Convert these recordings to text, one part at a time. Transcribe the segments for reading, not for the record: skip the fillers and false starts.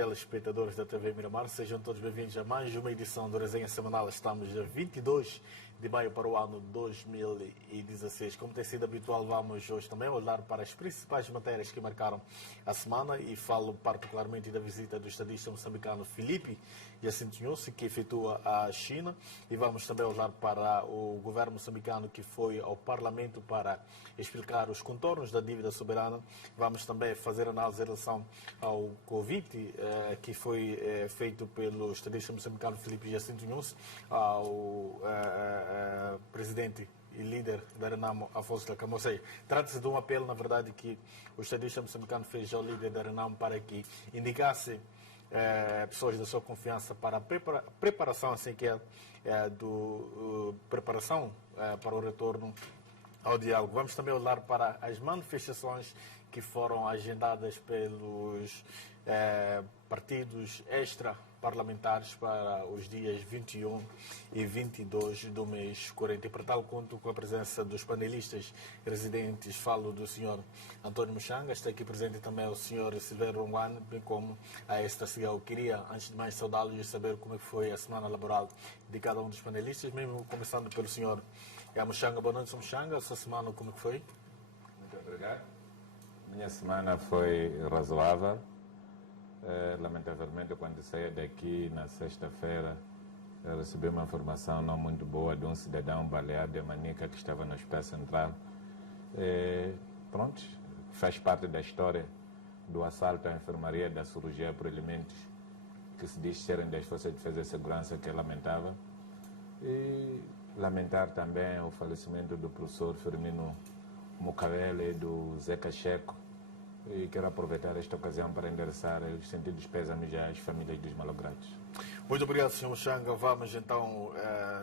telespectadores da TV Miramar, sejam todos bem-vindos a mais uma edição do Resenha Semanal. Estamos a 22 de maio para o ano 2016. Como tem sido habitual, vamos hoje também olhar para as principais matérias que marcaram a semana e falo particularmente da visita do estadista moçambicano Filipe Jacinto Nyusi, que efetua a China, e vamos também olhar para o governo moçambicano que foi ao Parlamento para explicar os contornos da dívida soberana. Vamos também fazer análise em relação ao convite que foi feito pelo estadista moçambicano Filipe Jacinto Nyusi ao presidente e líder da Renamo, Afonso Dhlakama. Ou seja, trata-se de um apelo, na verdade, que o estadista moçambicano fez ao líder da Renamo para que indicasse pessoas da sua confiança para a preparação, assim que preparação para o retorno ao diálogo. Vamos também olhar para as manifestações que foram agendadas pelos partidos extra-parlamentares para os dias 21 e 22 do mês 40. E para tal, conto com a presença dos panelistas residentes. Falo do senhor António Muxanga, está aqui presente também o senhor Silvério Rongwan, bem como a esta Cigal. Queria, antes de mais, saudá-los e saber como foi a semana laboral de cada um dos panelistas, mesmo começando pelo senhor Muxanga. Boa noite, Muxanga. A sua semana, como foi? Muito obrigado. Minha semana foi razoável. Lamentavelmente, quando saí daqui na sexta-feira, recebi uma informação não muito boa de um cidadão baleado de Manica que estava no Hospital Central. Pronto, faz parte da história do assalto à enfermaria da cirurgia por elementos que se diz serem das Forças de Defesa e Segurança, que é lamentável. E lamentar também o falecimento do professor Firmino Mucavele e do Zeca Checo. E quero aproveitar esta ocasião para endereçar os sentidos pésames às famílias dos malogrados. Muito obrigado, Sr. Muxanga. Vamos então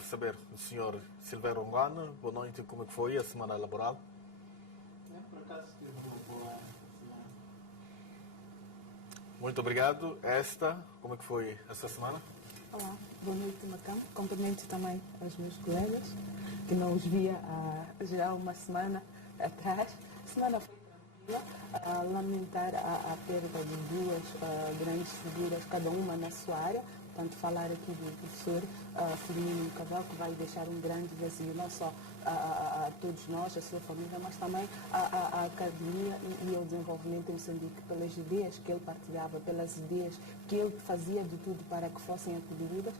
saber do Sr. Silvério Rongwan. Boa noite, como é que foi a semana laboral? Por acaso tive uma boa semana. Muito obrigado. Esta, como é que foi essa semana? Olá, boa noite, Macam. Cumprimento também aos meus colegas, que não os via há já uma semana atrás. A semana foi tranquila, a lamentar a perda de duas grandes figuras, cada uma na sua área. Portanto, falar aqui do professor Firmino Cavalo, que vai deixar um grande vazio, não só a todos nós, a sua família, mas também à academia e ao desenvolvimento em Moçambique, pelas ideias que ele partilhava, pelas ideias que ele fazia de tudo para que fossem acolhidas.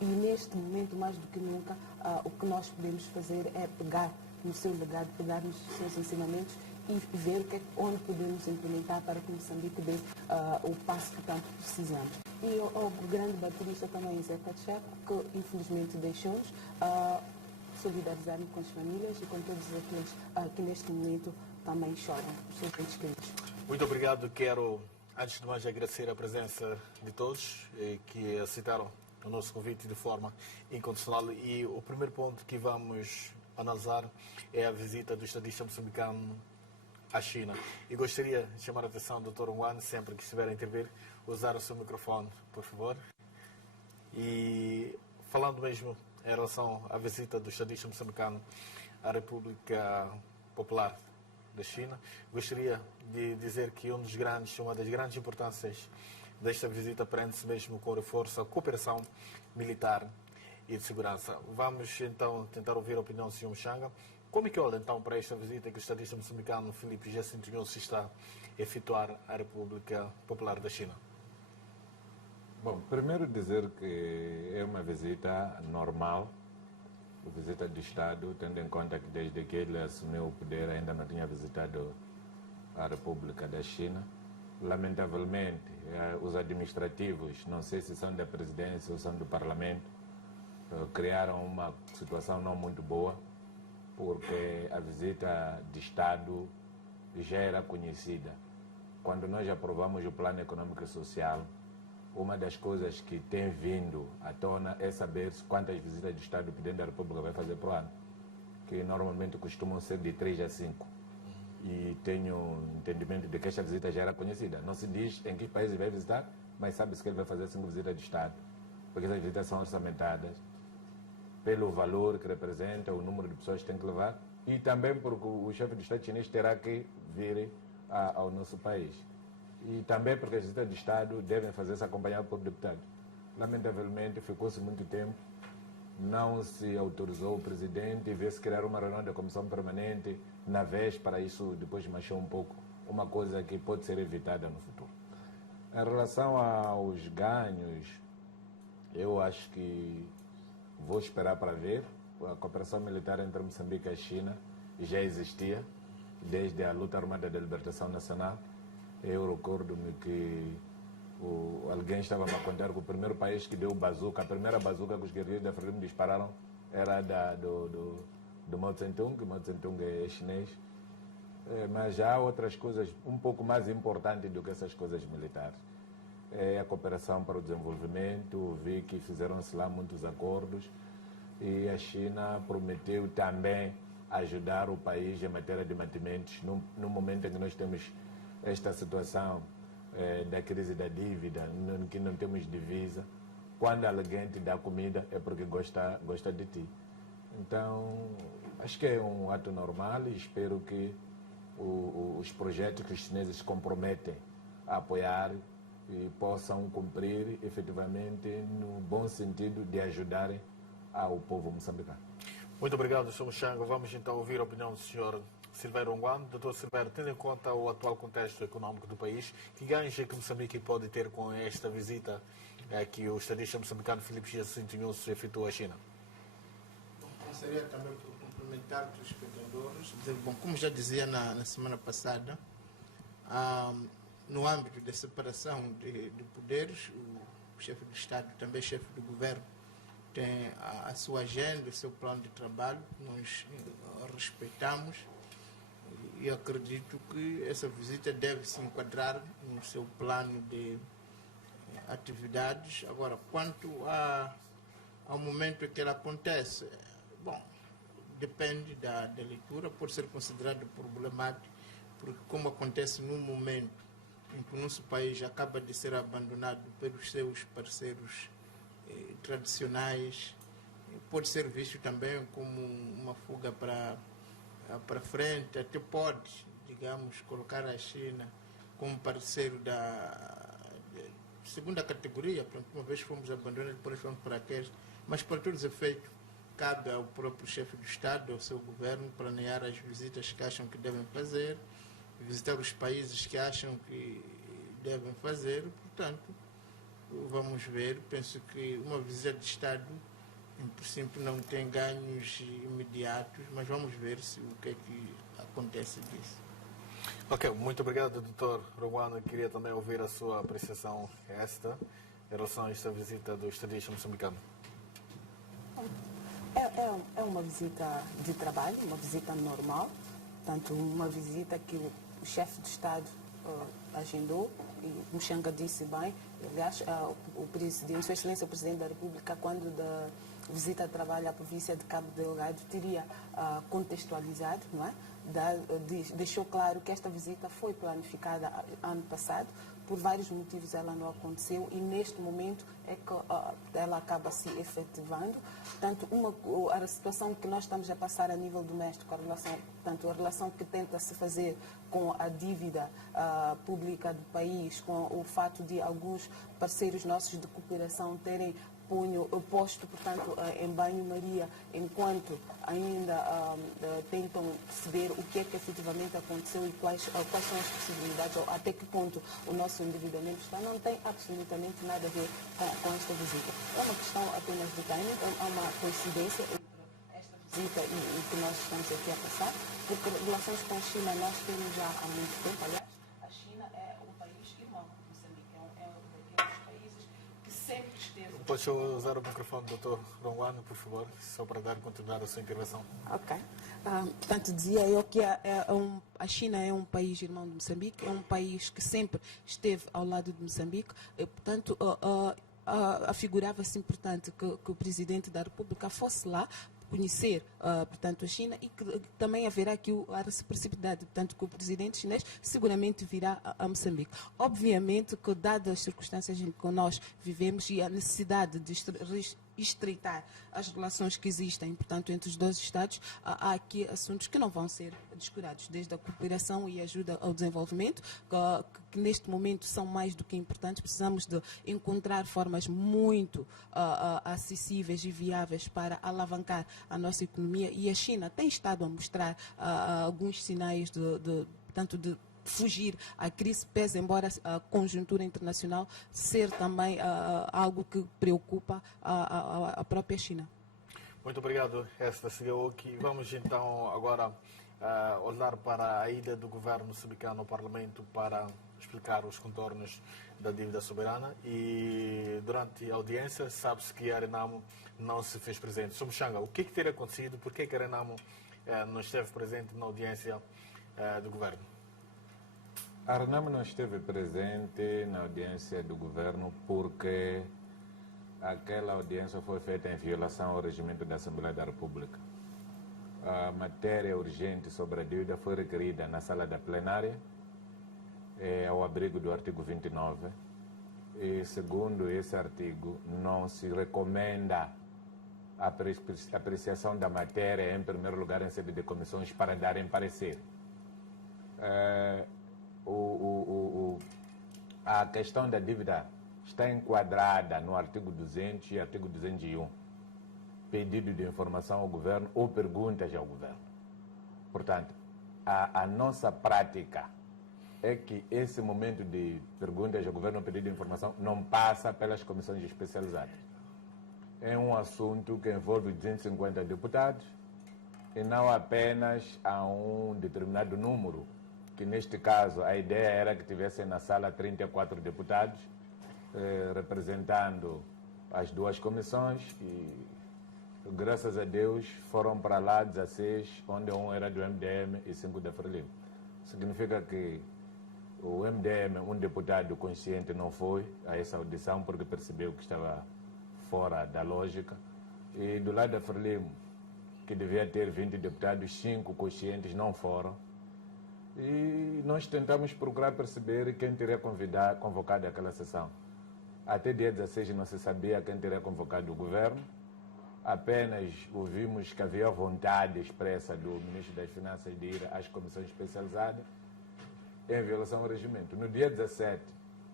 E neste momento, mais do que nunca, o que nós podemos fazer é pegar no seu legado, pegar nos seus ensinamentos e ver onde podemos implementar para que Moçambique dê o passo que tanto precisamos. E o grande baterista também, Zeca Checo, que infelizmente deixou-nos, solidarizar-me com as famílias e com todos aqueles que neste momento também choram, os seus entes queridos. Muito obrigado. Quero, antes de mais, agradecer a presença de todos que aceitaram o nosso convite de forma incondicional. E o primeiro ponto que vamos analisar é a visita do estadista moçambicano à China. E gostaria de chamar a atenção do Dr. Rongwan, sempre que estiver a intervir, usar o seu microfone, por favor. E falando mesmo em relação à visita do estadista moçambicano à República Popular da China, gostaria de dizer que uma das grandes importâncias desta visita prende-se mesmo com o reforço à cooperação militar e de segurança. Vamos então tentar ouvir a opinião do Sr. Muxanga. Como é que olha então para esta visita que o estadista moçambicano Filipe Jacinto Nyusi está a efetuar à República Popular da China? Bom, primeiro dizer que é uma visita normal, uma visita de Estado, tendo em conta que desde que ele assumiu o poder ainda não tinha visitado a República da China. Lamentavelmente, os administrativos, não sei se são da presidência ou são do Parlamento, criaram uma situação não muito boa, porque a visita de Estado já era conhecida. Quando nós aprovamos o Plano Econômico e Social, uma das coisas que tem vindo à tona é saber quantas visitas de Estado o Presidente da República vai fazer por ano, que normalmente costumam ser de 3 a 5. E tenho entendimento de que esta visita já era conhecida. Não se diz em que países vai visitar, mas sabe-se que ele vai fazer 5 visitas de Estado, porque essas visitas são orçamentadas pelo valor que representa, o número de pessoas que tem que levar, e também porque o chefe de Estado chinês terá que vir ao nosso país. E também porque as visitas de Estado devem fazer-se acompanhado por deputados. Lamentavelmente, ficou-se muito tempo, não se autorizou o presidente e veio-se criar uma reunião da comissão permanente na véspera, isso depois manchou um pouco, uma coisa que pode ser evitada no futuro. Em relação aos ganhos, eu acho que vou esperar para ver. A cooperação militar entre Moçambique e a China já existia desde a luta armada da libertação nacional. Eu recordo-me que alguém estava a contar que o primeiro país que deu bazuca, a primeira bazuca que os guerreiros da Frelimo dispararam era do Mao Tse-tung, que Mao Tse-tung é chinês. Mas há outras coisas um pouco mais importantes do que essas coisas militares. É a cooperação para o desenvolvimento, vi que fizeram-se lá muitos acordos e a China prometeu também ajudar o país em matéria de mantimentos no momento em que nós temos esta situação da crise da dívida, em que não temos divisa. Quando alguém te dá comida é porque gosta de ti. Então, acho que é um ato normal e espero que os projetos que os chineses se comprometem a apoiar e possam cumprir efetivamente no bom sentido de ajudarem ao povo moçambicano. Muito obrigado, Sr. Muxanga. Vamos então ouvir a opinião do Sr. Silvério Ongwan. Dr. Silvério, tendo em conta o atual contexto econômico do país, que ganhos é que Moçambique pode ter com esta visita que o estadista moçambicano Filipe Jacinto Inhosso efetuou à China? Gostaria também por complementar os espectadores, dizer, bom, como já dizia na semana passada, no âmbito da separação de poderes, o chefe do Estado, também chefe do governo, tem a sua agenda, o seu plano de trabalho, nós respeitamos e acredito que essa visita deve se enquadrar no seu plano de atividades. Agora, quanto ao momento em que ela acontece, bom, depende da leitura, pode ser considerado problemático, porque como acontece num momento em que o nosso país acaba de ser abandonado pelos seus parceiros tradicionais, pode ser visto também como uma fuga para frente, até pode, digamos, colocar a China como parceiro da segunda categoria, uma vez fomos abandonados, depois fomos para aqueles, mas para todos os efeitos, cabe ao próprio chefe do Estado, ao seu governo, planear as visitas que acham que devem fazer, visitar os países que acham que devem fazer, portanto, vamos ver. Penso que uma visita de Estado, em princípio, não tem ganhos imediatos, mas vamos ver o que é que acontece disso. Ok, muito obrigado, Dr. Ongwan. Queria também ouvir a sua apreciação em relação a esta visita do estadista moçambicano. É uma visita de trabalho, uma visita normal, portanto, uma visita que o chefe de Estado agendou, e Muxanga disse bem. Aliás, o presidente, Sua Excelência o Presidente da República, quando da visita de trabalho à província de Cabo Delgado, teria contextualizado, não é? Deixou claro que esta visita foi planificada ano passado, por vários motivos ela não aconteceu e neste momento é que ela acaba se efetivando. Portanto, a situação que nós estamos a passar a nível doméstico, a relação que tenta-se fazer com a dívida pública do país, com o fato de alguns parceiros nossos de cooperação terem posto, portanto, em banho-maria, enquanto ainda tentam perceber o que é que efetivamente aconteceu e quais são as possibilidades, ou até que ponto o nosso endividamento está, não tem absolutamente nada a ver com esta visita. É uma questão apenas de timing, há uma coincidência entre esta visita e o que nós estamos aqui a passar, porque relações com a China nós temos já há muito tempo. Aliás, a China é um país irmão de Moçambique, é um daqueles países que sempre esteve... Pode usar o microfone do Dr. Ongwan, por favor, só para dar continuidade à sua intervenção. Ok. Portanto, dizia eu que a China é um país irmão de Moçambique, é um país que sempre esteve ao lado de Moçambique, e, portanto, afigurava-se importante que o Presidente da República fosse lá conhecer, portanto, a China e que também haverá aqui a reciprocidade, portanto, que o presidente chinês seguramente virá a Moçambique. Obviamente que, dadas as circunstâncias em que nós vivemos e a necessidade de estreitar as relações que existem, portanto, entre os dois Estados, há aqui assuntos que não vão ser descurados, desde a cooperação e ajuda ao desenvolvimento, que neste momento são mais do que importantes. Precisamos de encontrar formas muito acessíveis e viáveis para alavancar a nossa economia, e a China tem estado a mostrar alguns sinais portanto, de fugir à crise, pese embora a conjuntura internacional ser também algo que preocupa a própria China. Muito obrigado, Esther Sigaoki. Vamos então agora olhar para a ida do governo moçambicano ao Parlamento para explicar os contornos da dívida soberana, e durante a audiência sabe-se que a Renamo não se fez presente. Sr. Mushanga, o que teria acontecido? Por que a Renamo não esteve presente na audiência do governo? A Renamo não esteve presente na audiência do governo porque aquela audiência foi feita em violação ao regimento da Assembleia da República. A matéria urgente sobre a dívida foi requerida na sala da plenária, ao abrigo do artigo 29, e segundo esse artigo não se recomenda a apreciação da matéria, em primeiro lugar, em sede de comissões para darem parecer. A questão da dívida está enquadrada no artigo 200 e artigo 201, pedido de informação ao governo ou perguntas ao governo. Portanto, a nossa prática é que esse momento de perguntas ao governo ou pedido de informação não passa pelas comissões especializadas. É um assunto que envolve 250 deputados e não apenas a um determinado número, que neste caso a ideia era que tivessem na sala 34 deputados, representando as duas comissões, e graças a Deus foram para lá 16, onde um era do MDM e 5 da Frelimo. Significa que o MDM, um deputado consciente, não foi a essa audição porque percebeu que estava fora da lógica, e do lado da Frelimo, que devia ter 20 deputados, 5 conscientes não foram. E nós tentamos procurar perceber quem teria convocado aquela sessão. Até dia 16 não se sabia quem teria convocado o governo, apenas ouvimos que havia vontade expressa do Ministro das Finanças de ir às comissões especializadas em violação ao regimento. No dia 17,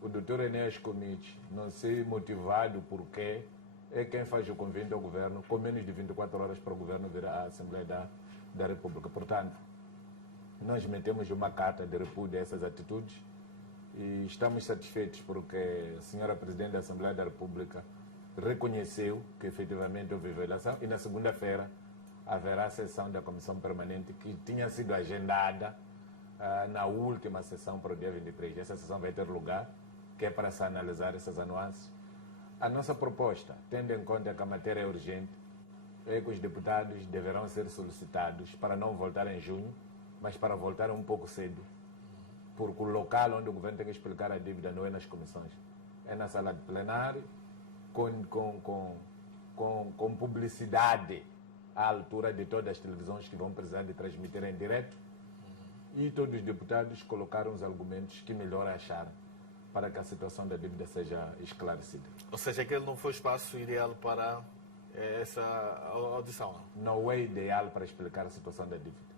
o Dr. Enéas Comite, não sei motivado por quê, é quem faz o convite ao governo, com menos de 24 horas para o governo vir à Assembleia da República. Portanto, nós metemos uma carta de repúdio a essas atitudes e estamos satisfeitos porque a senhora Presidente da Assembleia da República reconheceu que efetivamente houve violação, e na segunda-feira haverá a sessão da Comissão Permanente que tinha sido agendada na última sessão para o dia 23. Essa sessão vai ter lugar, que é para se analisar essas nuances. A nossa proposta, tendo em conta que a matéria é urgente, é que os deputados deverão ser solicitados para não voltar em junho, mas para voltar um pouco cedo, porque o local onde o governo tem que explicar a dívida não é nas comissões, é na sala de plenário, com publicidade à altura de todas as televisões que vão precisar de transmitir em direto, e todos os deputados colocaram os argumentos que melhor acharam para que a situação da dívida seja esclarecida. Ou seja, aquele não foi o espaço ideal para essa audição? Não é ideal para explicar a situação da dívida.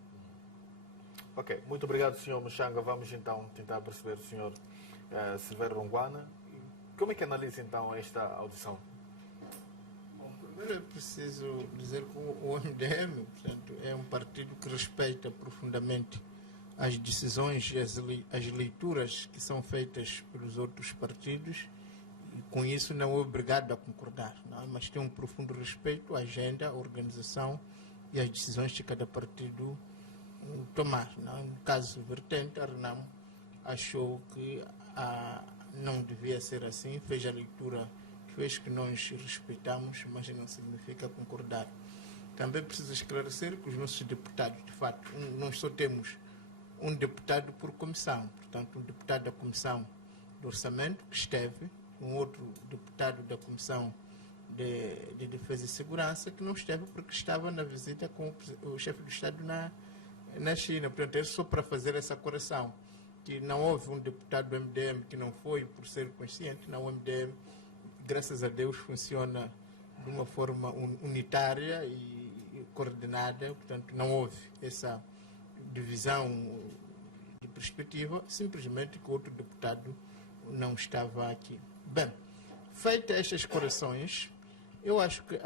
Ok, muito obrigado, Sr. Mushanga. Vamos então tentar perceber o Sr. Silvério Ronguana. Como é que analisa então esta audição? Bom, primeiro é preciso dizer que o MDM, portanto, é um partido que respeita profundamente as decisões e as leituras que são feitas pelos outros partidos, e com isso não é obrigado a concordar, não? Mas tem um profundo respeito à agenda, à organização e às decisões que cada partido tomar. Não? No caso vertente, a Renamo achou que não devia ser assim, fez a leitura que fez, que nós respeitamos, mas não significa concordar. Também preciso esclarecer que os nossos deputados, de fato, nós só temos um deputado por comissão, portanto, um deputado da Comissão do Orçamento, que esteve, um outro deputado da Comissão de Defesa e Segurança, que não esteve porque estava na visita com o chefe do Estado na China. Portanto, é só para fazer essa correção, que não houve um deputado do MDM que não foi por ser consciente. Não, o MDM, graças a Deus, funciona de uma forma unitária e coordenada, portanto não houve essa divisão de perspectiva, simplesmente que o outro deputado não estava aqui. Bem, feitas estas correções, eu acho que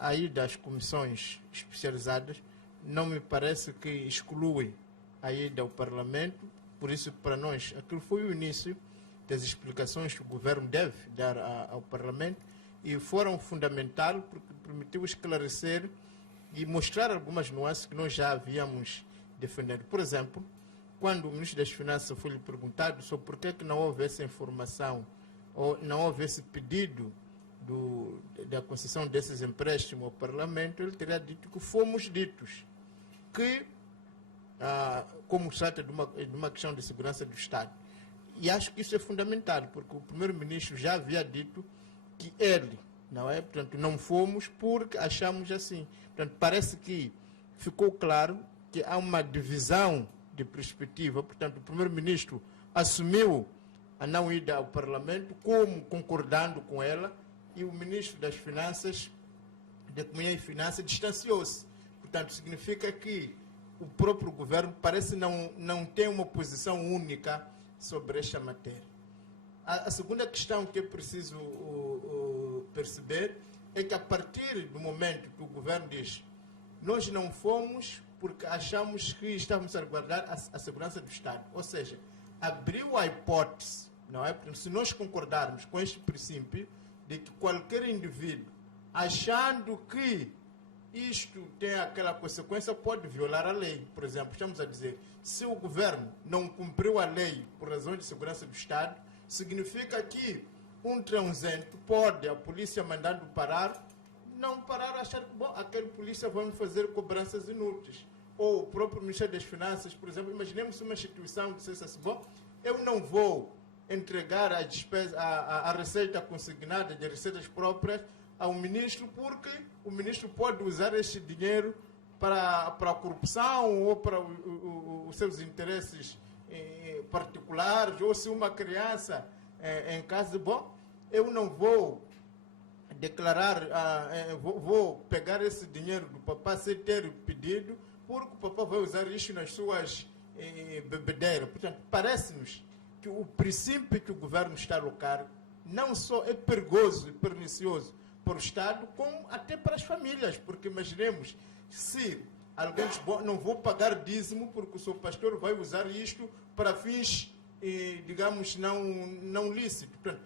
a ida às comissões especializadas não me parece que exclui a ida ao Parlamento, por isso para nós aquilo foi o início das explicações que o governo deve dar ao Parlamento e foram fundamentais porque permitiu esclarecer e mostrar algumas nuances que nós já havíamos defendido. Por exemplo, quando o ministro das Finanças foi lhe perguntado sobre por que não houve essa informação ou não houve esse pedido da concessão desses empréstimos ao Parlamento, ele teria dito que fomos ditos que, como se trata de uma questão de segurança do Estado. E acho que isso é fundamental, porque o primeiro-ministro já havia dito que ele, não é? Portanto, não fomos porque achamos assim. Portanto, parece que ficou claro que há uma divisão de perspectiva. Portanto, o primeiro-ministro assumiu a não ida ao Parlamento como concordando com ela e o ministro das Finanças, da Economia e Finanças, distanciou-se. Portanto, significa que o próprio governo parece não ter uma posição única sobre esta matéria. A segunda questão que é preciso perceber é que a partir do momento que o governo diz nós não fomos porque achamos que estávamos a guardar a segurança do Estado, ou seja, abriu a hipótese, não é? Porque se nós concordarmos com este princípio de que qualquer indivíduo achando que isto tem aquela consequência, pode violar a lei. Por exemplo, estamos a dizer, se o governo não cumpriu a lei por razões de segurança do Estado, significa que um transento pode, a polícia mandando parar, não parar, achar que, bom, aquele polícia vai me fazer cobranças inúteis. Ou o próprio Ministério das Finanças, por exemplo, imaginemos uma instituição que dissesse assim, bom, eu não vou entregar a despesa, a receita consignada de receitas próprias ao ministro, porque o ministro pode usar este dinheiro para a corrupção ou para os seus interesses particulares, ou se uma criança em casa, bom, eu não vou declarar, vou pegar esse dinheiro do papá sem ter pedido, porque o papá vai usar isso nas suas bebedeiras. Portanto, parece-nos que o princípio que o governo está a alocar não só é perigoso e pernicioso para o Estado, como até para as famílias, porque imaginemos, se alguém diz, bom, não vou pagar dízimo porque o seu pastor vai usar isto para fins, digamos, não lícitos. Portanto,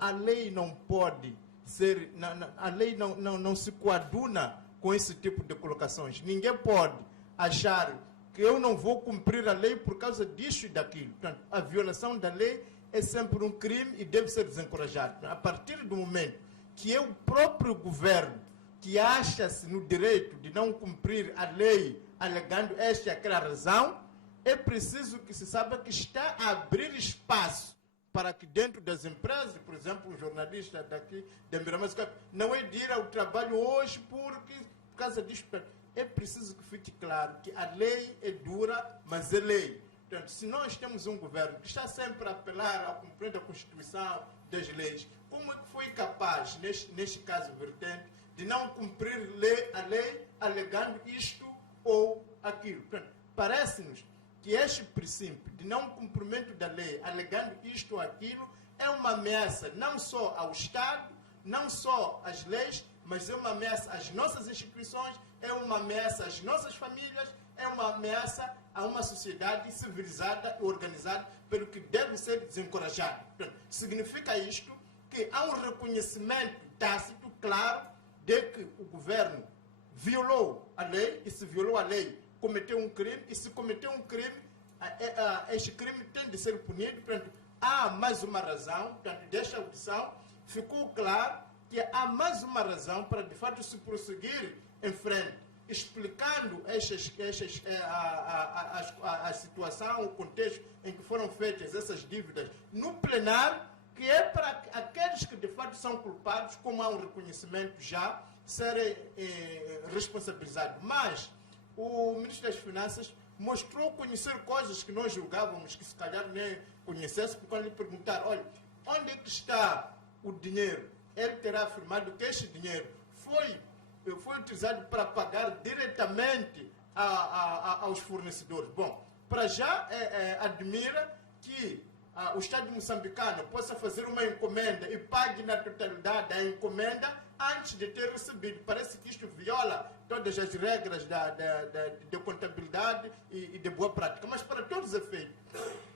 a lei não pode ser, a lei não se coaduna com esse tipo de colocações. Ninguém pode achar que eu não vou cumprir a lei por causa disso e daquilo. Portanto, a violação da lei é sempre um crime e deve ser desencorajado. A partir do momento que é o próprio governo que acha-se no direito de não cumprir a lei, alegando esta e aquela razão, é preciso que se saiba que está a abrir espaço para que dentro das empresas, por exemplo, um jornalista daqui de Miramar, não é de ir ao trabalho hoje por causa disso. É preciso que fique claro que a lei é dura, mas é lei. Portanto, se nós temos um governo que está sempre a apelar ao cumprimento da Constituição, das leis, como é que foi capaz, neste caso vertente, de não cumprir a lei alegando isto ou aquilo? Portanto, parece-nos que este princípio de não cumprimento da lei alegando isto ou aquilo é uma ameaça não só ao Estado, não só às leis, mas é uma ameaça às nossas instituições, é uma ameaça às nossas famílias, é uma ameaça a uma sociedade civilizada e organizada, pelo que deve ser desencorajado. Portanto, significa isto que há um reconhecimento tácito, claro, de que o governo violou a lei, e se violou a lei, cometeu um crime, e se cometeu um crime, este crime tem de ser punido. Portanto, há mais uma razão, portanto, desta audição, ficou claro que há mais uma razão para, de fato, se prosseguir em frente, explicando a situação, o contexto em que foram feitas essas dívidas no plenário, que é para aqueles que de fato são culpados, como há um reconhecimento já, serem responsabilizados. Mas o ministro das Finanças mostrou conhecer coisas que nós julgávamos que se calhar nem conhecesse, porque quando lhe perguntaram, olha, onde é que está o dinheiro ele terá afirmado que este dinheiro foi utilizado para pagar diretamente aos fornecedores. Bom, para já admira que o Estado moçambicano possa fazer uma encomenda e pague na totalidade a encomenda antes de ter recebido. Parece que isto viola todas as regras de contabilidade e de boa prática. Mas para todos os efeitos,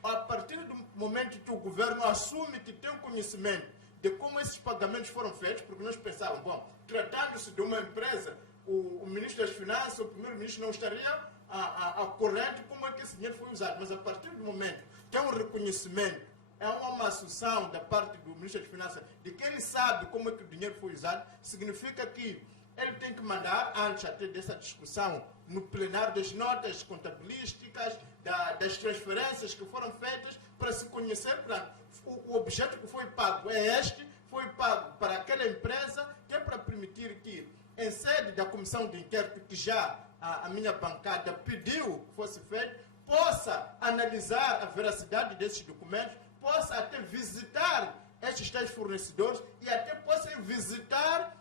a partir do momento que o governo assume que tem o conhecimento de como esses pagamentos foram feitos, porque nós pensávamos, bom, tratando-se de uma empresa, o ministro das Finanças, o primeiro-ministro não estaria a corrente como é que esse dinheiro foi usado. Mas a partir do momento que é um reconhecimento, é uma assunção da parte do ministro das Finanças de que ele sabe como é que o dinheiro foi usado, significa que ele tem que mandar, antes até dessa discussão, no plenário das notas contabilísticas, das transferências que foram feitas, para se conhecer, o objeto que foi pago é este, foi pago para aquela empresa, que é para permitir que, em sede da comissão de inquérito, que já a minha bancada pediu que fosse feito, possa analisar a veracidade desses documentos, possa até visitar estes tais fornecedores e até possa visitar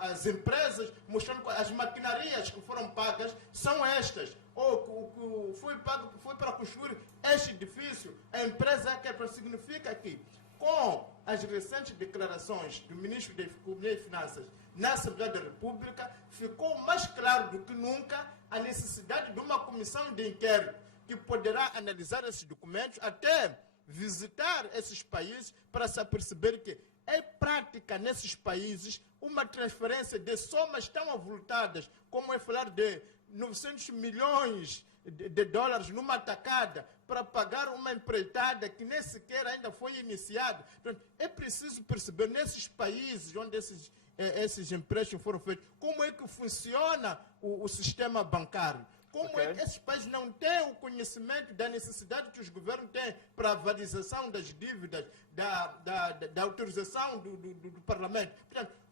as empresas, mostrando que as maquinarias que foram pagas são estas. Ou o que foi pago foi para construir este edifício, a empresa que significa que, com as recentes declarações do ministro da Economia e Finanças na Assembleia da República, ficou mais claro do que nunca a necessidade de uma comissão de inquérito que poderá analisar esses documentos, até visitar esses países, para se perceber que é prática nesses países uma transferência de somas tão avultadas, como é falar de 900 milhões de dólares numa tacada, para pagar uma empreitada que nem sequer ainda foi iniciada. Portanto, é preciso perceber nesses países onde esses empréstimos foram feitos, como é que funciona o sistema bancário. Como é que esses países não têm o conhecimento da necessidade que os governos têm para a avaliação das dívidas, da autorização do Parlamento.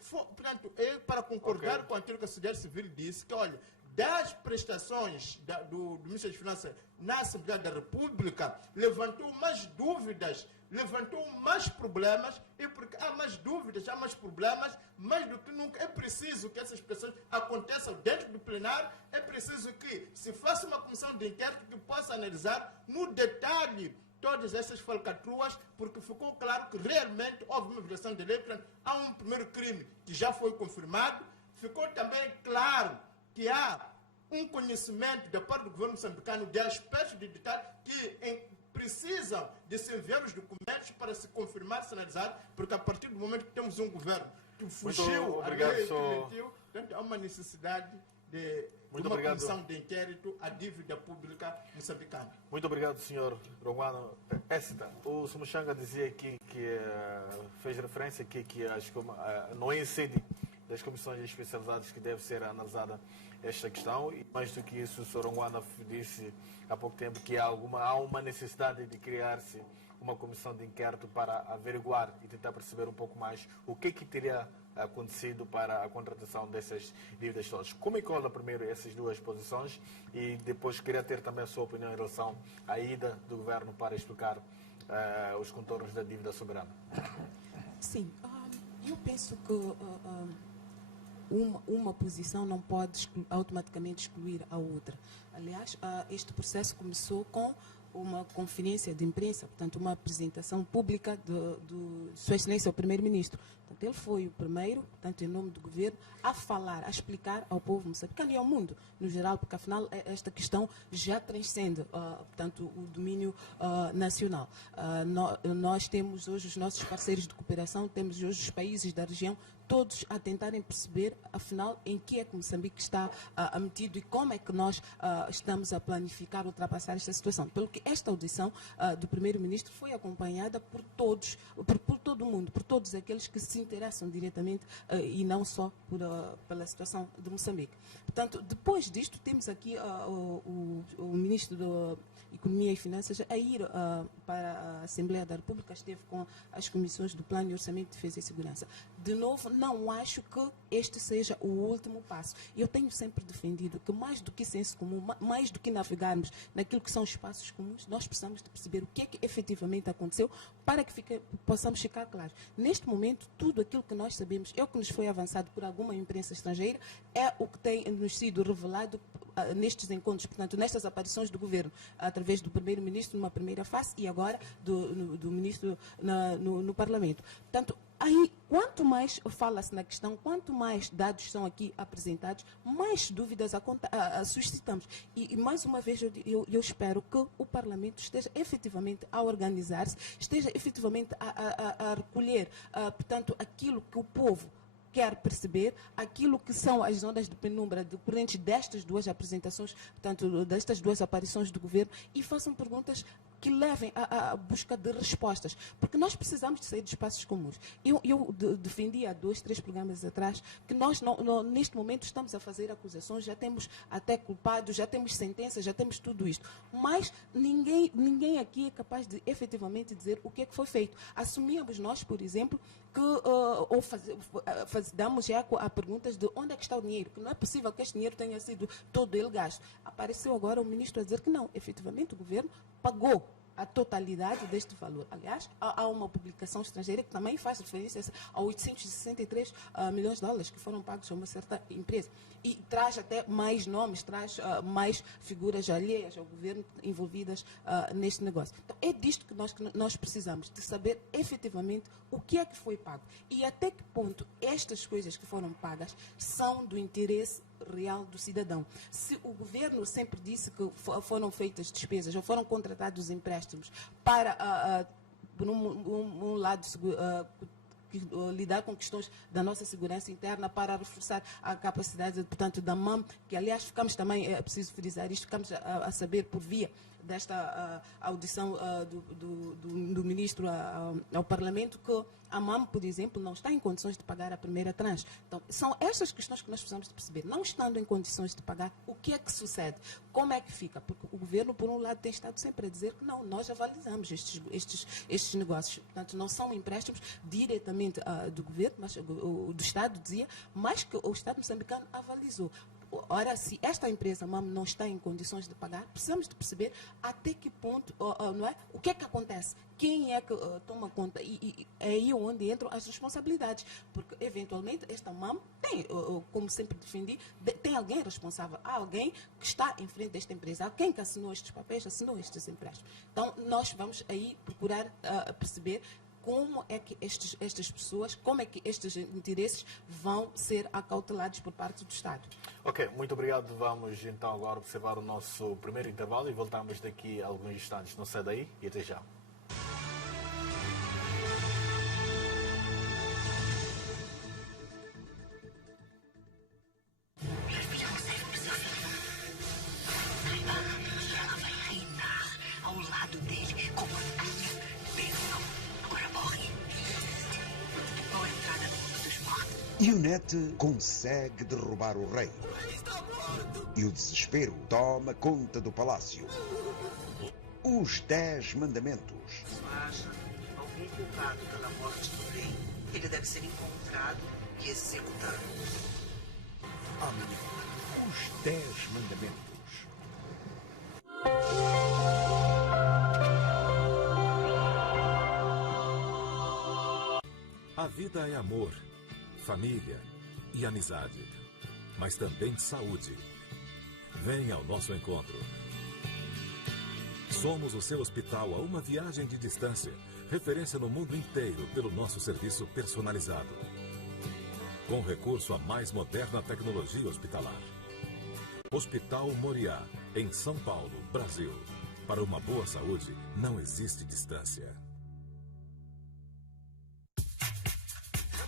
Portanto, eu, para concordar com aquilo que a sociedade civil disse, que, olha, das prestações do Ministério das Finanças na Assembleia da República, levantou mais dúvidas, levantou mais problemas, e porque há mais dúvidas, há mais problemas, mais do que nunca é preciso que essas pessoas aconteçam dentro do plenário, é preciso que se faça uma comissão de inquérito que possa analisar no detalhe todas essas falcatruas, porque ficou claro que realmente houve uma violação de lei. Portanto, há um primeiro crime que já foi confirmado, ficou também claro que há um conhecimento da parte do governo moçambicano de aspectos de detalhe que precisam de se enviar os documentos para se confirmar, se analisar, porque a partir do momento que temos um governo que fugiu a lei, portanto, há uma necessidade de uma comissão de inquérito à dívida pública moçambicana. Muito obrigado, senhor Rongwano. O Sumushanga dizia aqui que fez referência aqui que não é em sede das comissões especializadas que deve ser analisada esta questão, e mais do que isso, o Sr. Rongwano disse há pouco tempo que há uma necessidade de criar-se uma comissão de inquérito para averiguar e tentar perceber um pouco mais o que teria acontecido para a contratação dessas dívidas todas. Como é que olha primeiro essas duas posições, e depois queria ter também a sua opinião em relação à ida do governo para explicar os contornos da dívida soberana? Sim, eu penso que uma posição não pode automaticamente excluir a outra. Aliás, este processo começou com uma conferência de imprensa, portanto, uma apresentação pública do Sua Excelência, o Primeiro-Ministro. Portanto, ele foi o primeiro, portanto, em nome do governo, a falar, a explicar ao povo moçambicano e ao mundo, no geral, porque, afinal, esta questão já transcende, portanto, o domínio nacional. Nós temos hoje os nossos parceiros de cooperação, temos hoje os países da região, todos a tentarem perceber, afinal, em que é que Moçambique está metido e como é que nós estamos a planificar ultrapassar esta situação. Pelo que esta audição do Primeiro-Ministro foi acompanhada por todos, por todo o mundo, por todos aqueles que se interessam diretamente e não só pela situação de Moçambique. Portanto, depois disto, temos aqui o Ministro da Economia e Finanças a ir para a Assembleia da República, esteve com as comissões do Plano de Orçamento, Defesa e Segurança. De novo, não acho que este seja o último passo. Eu tenho sempre defendido que mais do que senso comum, mais do que navegarmos naquilo que são espaços comuns, nós precisamos de perceber o que é que efetivamente aconteceu para que possamos ficar claros. Neste momento, tudo aquilo que nós sabemos é o que nos foi avançado por alguma imprensa estrangeira, é o que tem nos sido revelado nestes encontros, portanto, nestas aparições do governo, através do primeiro-ministro numa primeira fase e agora do ministro no Parlamento. Portanto, aí, quanto mais fala-se na questão, quanto mais dados são aqui apresentados, mais dúvidas suscitamos. E mais uma vez, eu espero que o Parlamento esteja efetivamente a organizar-se, esteja efetivamente a recolher, portanto, aquilo que o povo quer perceber, aquilo que são as zonas de penumbra decorrentes destas duas apresentações, portanto, destas duas aparições do governo, e façam perguntas que levem à busca de respostas, porque nós precisamos de sair de espaços comuns. Eu defendi há 2, 3 programas atrás que nós, neste momento, estamos a fazer acusações, já temos até culpados, já temos sentenças, já temos tudo isto, mas ninguém aqui é capaz de efetivamente dizer o que é que foi feito. Assumíamos nós, por exemplo, que damos já a perguntas de onde é que está o dinheiro, que não é possível que este dinheiro tenha sido todo ele gasto. Apareceu agora o ministro a dizer que não, efetivamente o governo pagou a totalidade deste valor. Aliás, há uma publicação estrangeira que também faz referência a 863 milhões de dólares que foram pagos a uma certa empresa. E traz até mais nomes, traz mais figuras alheias ao governo envolvidas neste negócio. Então, é disto que nós precisamos, de saber efetivamente o que é que foi pago e até que ponto estas coisas que foram pagas são do interesse real do cidadão. Se o governo sempre disse que foram feitas despesas ou foram contratados empréstimos para, por um lado, lidar com questões da nossa segurança interna, para reforçar a capacidade, portanto, da MAM, que aliás ficamos também, é preciso frisar isto, ficamos a saber por via desta audição do ministro ao Parlamento que a MAM, por exemplo, não está em condições de pagar a primeira tranche. Então, são estas questões que nós precisamos de perceber. Não estando em condições de pagar, o que é que sucede? Como é que fica? Porque o governo, por um lado, tem estado sempre a dizer que não, nós avalizamos estes negócios. Portanto, não são empréstimos diretamente do governo, mas do Estado dizia, mas que o Estado moçambicano avalizou. Ora, se esta empresa MAM não está em condições de pagar, precisamos de perceber até que ponto, não é? O que é que acontece? Quem é que toma conta? E é aí onde entram as responsabilidades. Porque, eventualmente, esta MAM tem, como sempre defendi, tem alguém responsável. Há alguém que está em frente desta empresa. Há quem que assinou estes papéis, assinou estes empréstimos. Então, nós vamos aí procurar perceber como é que estas pessoas, como é que estes interesses vão ser acautelados por parte do Estado. Ok, muito obrigado. Vamos então agora observar o nosso primeiro intervalo e voltamos daqui a alguns instantes. Não sai daí e até já. E o Net consegue derrubar o rei. E o desespero toma conta do palácio. Os 10 mandamentos. Se haja algum culpado pela morte do rei, ele deve ser encontrado e executado. Amanhã, os 10 mandamentos. A vida é amor, família e amizade, mas também saúde. Venha ao nosso encontro. Somos o seu hospital a uma viagem de distância, referência no mundo inteiro pelo nosso serviço personalizado. Com recurso à mais moderna tecnologia hospitalar. Hospital Moriá, em São Paulo, Brasil. Para uma boa saúde, não existe distância.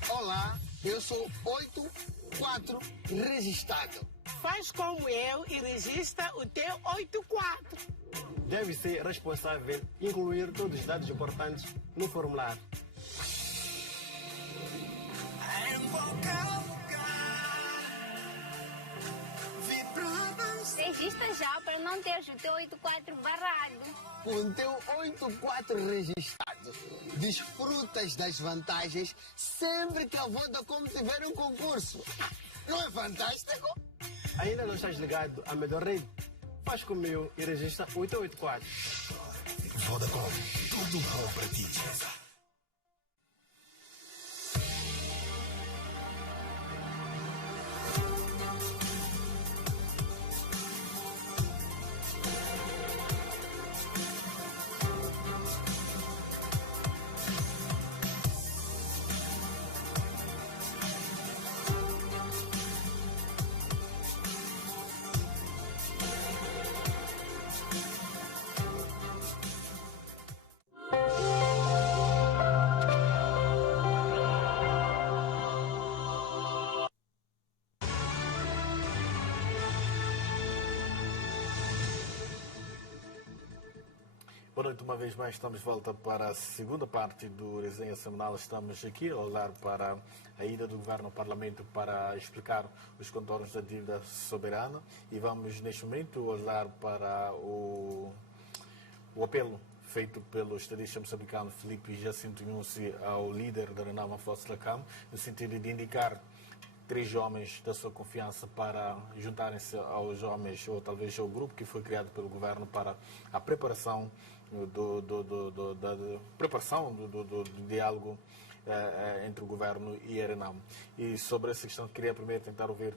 Olá, eu sou 84 registrado. Faz como eu e registra o teu 84. Deve ser responsável incluir todos os dados importantes no formulário. Registra já para não teres o teu 84 barrado. Com o teu 84 registrado, desfrutas das vantagens sempre que a Vodacom tiver um concurso. Não é fantástico? Ainda não estás ligado à melhor rede? Faz comigo e registra 884. Vodacom, tudo bom para ti. Boa noite, uma vez mais estamos de volta para a segunda parte do Resenha Semanal. Estamos aqui a olhar para a ida do Governo ao Parlamento para explicar os contornos da dívida soberana e vamos neste momento olhar para o apelo feito pelo estadista moçambicano Filipe Jacinto Nhusi ao líder da Renamo Afonso Lacam, no sentido de indicar 3 homens da sua confiança para juntarem-se aos homens ou talvez ao grupo que foi criado pelo governo para a preparação do diálogo entre o governo e a Renamo. E sobre essa questão queria primeiro tentar ouvir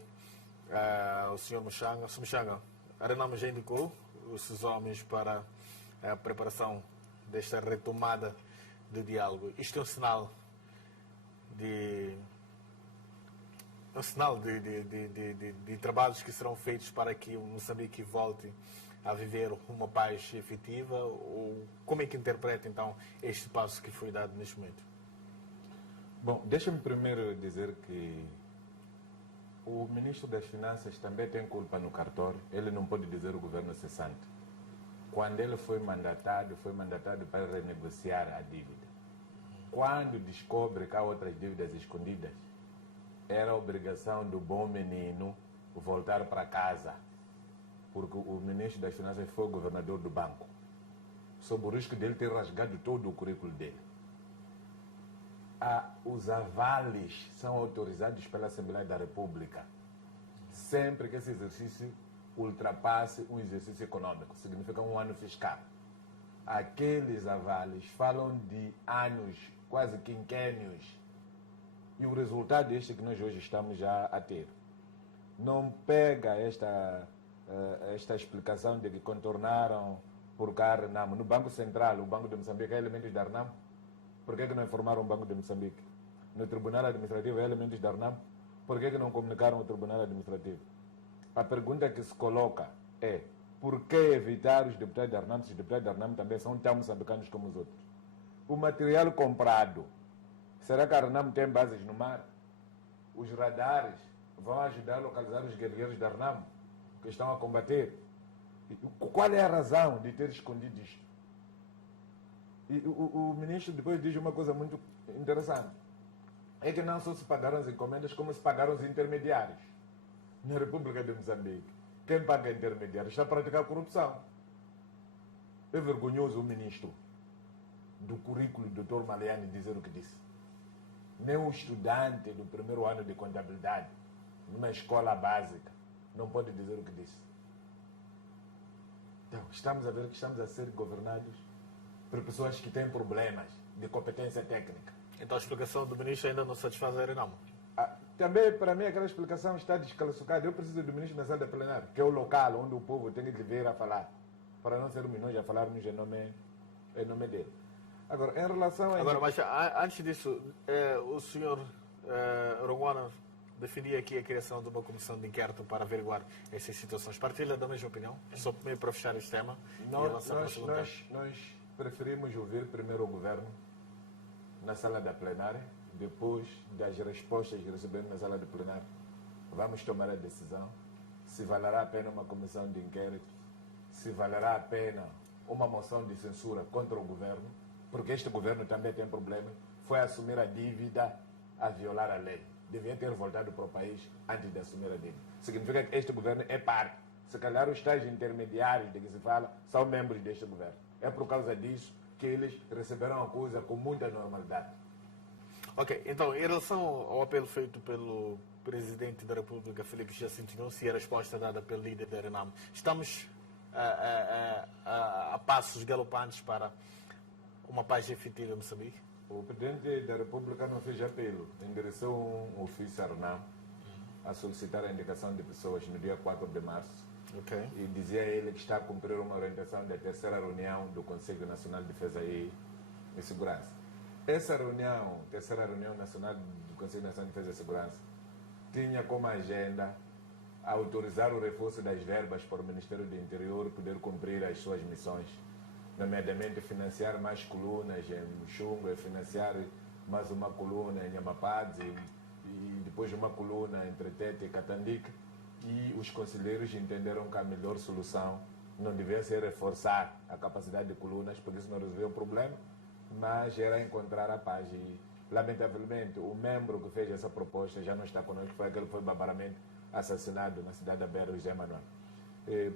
o Sr. Muxanga. Sr. Muxanga, a Renamo já indicou esses homens para a preparação desta retomada do diálogo. Isto é um sinal de trabalhos que serão feitos para que o Moçambique volte a viver uma paz efetiva? Ou como é que interpreta, então, este passo que foi dado neste momento? Bom, deixa-me primeiro dizer que o Ministro das Finanças também tem culpa no cartório. Ele não pode dizer o governo cessante. Quando ele foi mandatado para renegociar a dívida. Quando descobre que há outras dívidas escondidas, era a obrigação do bom menino voltar para casa, porque o Ministro das Finanças foi o governador do banco, sob o risco dele ter rasgado todo o currículo dele. Os avales são autorizados pela Assembleia da República, sempre que esse exercício ultrapasse um exercício econômico, significa um ano fiscal. Aqueles avales falam de anos, quase quinquênios, e o resultado é este que nós hoje estamos já a ter. Não pega esta explicação de que contornaram por cá a Renamo. No Banco Central, o Banco de Moçambique, há elementos da Renamo. Por que não informaram o Banco de Moçambique? No Tribunal Administrativo, há elementos da Renamo. Por que não comunicaram o Tribunal Administrativo? A pergunta que se coloca é: por que evitar os deputados da Renamo, se os deputados da Renamo também são tão moçambicanos como os outros? O material comprado, será que a Renamo tem bases no mar? Os radares vão ajudar a localizar os guerrilheiros da Renamo que estão a combater? Qual é a razão de ter escondido isto? E o ministro depois diz uma coisa muito interessante. É que não só se pagaram as encomendas, como se pagaram os intermediários. Na República de Moçambique, quem paga intermediários está a praticar corrupção. É vergonhoso o ministro do currículo, Dr. Maliani, dizer o que disse. Nem um estudante do primeiro ano de contabilidade, numa escola básica, não pode dizer o que disse. Então, estamos a ver que estamos a ser governados por pessoas que têm problemas de competência técnica. Então a explicação do ministro ainda não satisfaz a Renamo? Também, para mim, aquela explicação está desclassificada. Eu preciso do ministro na sala plenária, que é o local onde o povo tem que vir a falar, para não sermos nós a falarmos em nome dele. Agora, em relação a... Agora, mas antes disso, o senhor Rongwana defendia aqui a criação de uma comissão de inquérito para averiguar essas situações. Partilha da mesma opinião? Só primeiro para fechar este tema. Nós preferimos ouvir primeiro o governo na sala da plenária, depois das respostas que recebemos na sala da plenária. Vamos tomar a decisão se valerá a pena uma comissão de inquérito, se valerá a pena uma moção de censura contra o governo, porque este governo também tem problema, foi assumir a dívida a violar a lei. Devia ter voltado para o país antes de assumir a dívida. Significa que este governo é parte. Se calhar os tais intermediários de que se fala são membros deste governo. É por causa disso que eles receberam a coisa com muita normalidade. Ok, então, em relação ao apelo feito pelo Presidente da República, Filipe Jacinto Inhosse, e a resposta dada pelo líder da Renamo, estamos a passos galopantes para uma paz efetiva em Moçambique? O Presidente da República não fez apelo, endereçou um ofício à Renamo a solicitar a indicação de pessoas no dia 4 de março. Okay. E dizia ele que está a cumprir uma orientação da terceira reunião do Conselho Nacional de Defesa e Segurança. Essa reunião, terceira reunião nacional do Conselho Nacional de Defesa e Segurança, tinha como agenda autorizar o reforço das verbas para o Ministério do Interior poder cumprir as suas missões, nomeadamente financiar mais colunas em Muxunga, financiar mais uma coluna em Amapadze e depois uma coluna entre Tete e Catandica. E os conselheiros entenderam que a melhor solução não devia ser reforçar a capacidade de colunas, porque isso não resolveu o problema, mas era encontrar a paz. E, lamentavelmente, o membro que fez essa proposta já não está conosco, foi aquele que foi barbaramente assassinado na cidade da Beira, José Manuel.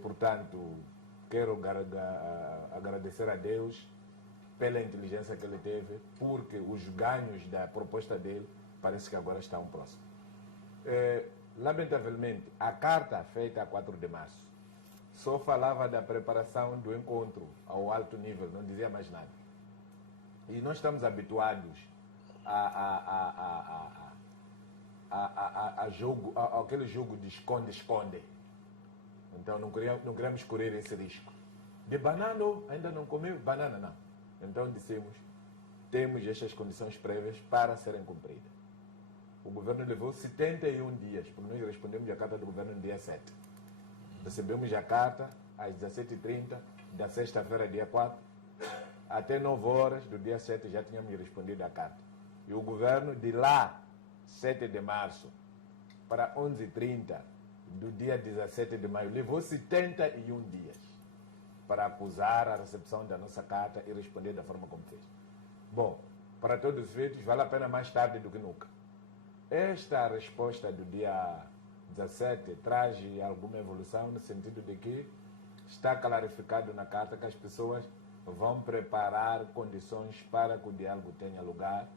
Portanto, quero agradecer a Deus pela inteligência que ele teve, porque os ganhos da proposta dele parece que agora estão próximos. Lamentavelmente, a carta feita a 4 de março só falava da preparação do encontro ao alto nível, não dizia mais nada. E nós estamos habituados àquele jogo de esconde-esconde. Então não queremos correr esse risco. De banana, ainda não comeu? Banana não. Então dissemos, temos estas condições prévias para serem cumpridas. O governo levou 71 dias, porque nós respondemos a carta do governo no dia 7. Recebemos a carta às 17h30 da sexta-feira, dia 4. Até 9 horas do dia 7 já tínhamos respondido a carta. E o governo, de lá, 7 de março, para 11h30 do dia 17 de maio, levou 71 dias para acusar a recepção da nossa carta e responder da forma como fez. Bom, para todos os efeitos, vale a pena mais tarde do que nunca. Esta resposta do dia 17 traz alguma evolução no sentido de que está clarificado na carta que as pessoas vão preparar condições para que o diálogo tenha lugar,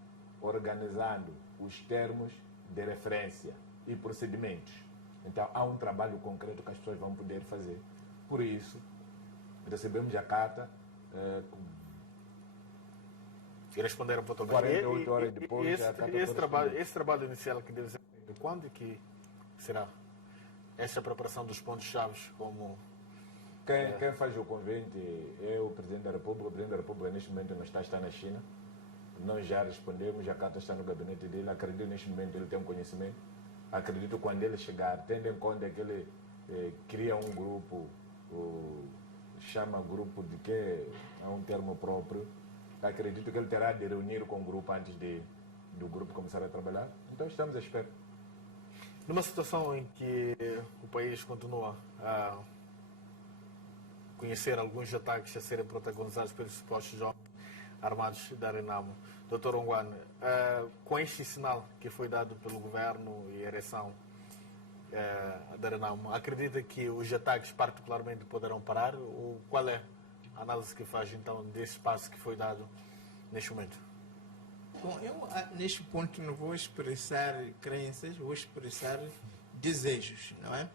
organizando os termos de referência e procedimentos. Então, há um trabalho concreto que as pessoas vão poder fazer. Por isso, recebemos a carta e responderam para todo 48 horas depois. Esse trabalho inicial que deve ser feito, quando é que será essa preparação dos pontos-chave? Como quem faz o convite é o Presidente da República. O Presidente da República neste momento não está na China. Nós já respondemos, a carta está no gabinete dele. Acredito neste momento ele tem um conhecimento. Acredito que quando ele chegar, tendo em conta que ele cria um grupo, chama grupo de que é um termo próprio. Acredito que ele terá de reunir com o grupo antes do grupo começar a trabalhar. Então estamos à espera. Numa situação em que o país continua a conhecer alguns ataques a serem protagonizados pelos supostos jovens armados da Renamo, Dr. Ongwane, com este sinal que foi dado pelo governo e a ereção da Renamo, acredita que os ataques particularmente poderão parar? Ou qual é a análise que faz então desse passo que foi dado neste momento? Bom, eu neste ponto não vou expressar crenças, vou expressar desejos, não é?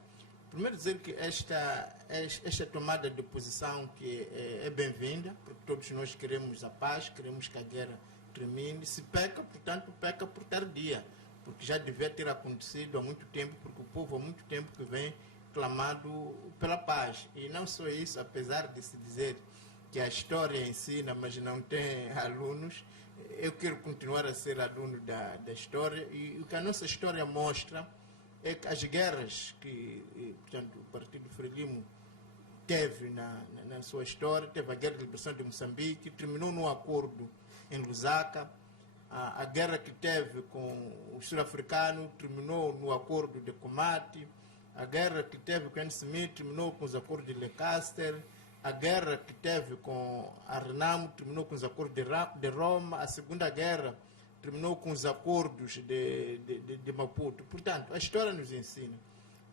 Primeiro dizer que esta tomada de posição que é bem-vinda, porque todos nós queremos a paz, queremos que a guerra termine. Se peca, portanto, peca por tardia, porque já devia ter acontecido há muito tempo, porque o povo há muito tempo que vem clamando pela paz. E não só isso, apesar de se dizer que a história ensina, mas não tem alunos, eu quero continuar a ser aluno da história, e o que a nossa história mostra é que as guerras que, portanto, o Partido Frelimo teve na sua história, teve a Guerra de Liberação de Moçambique, terminou num acordo em Lusaka, a guerra que teve com os sul-africanos terminou no acordo de Komati, a guerra que teve com Anne Smith terminou com os acordos de Lancaster, a guerra que teve com a Renamo terminou com os acordos de Roma, a Segunda Guerra terminou com os acordos de Maputo. Portanto, a história nos ensina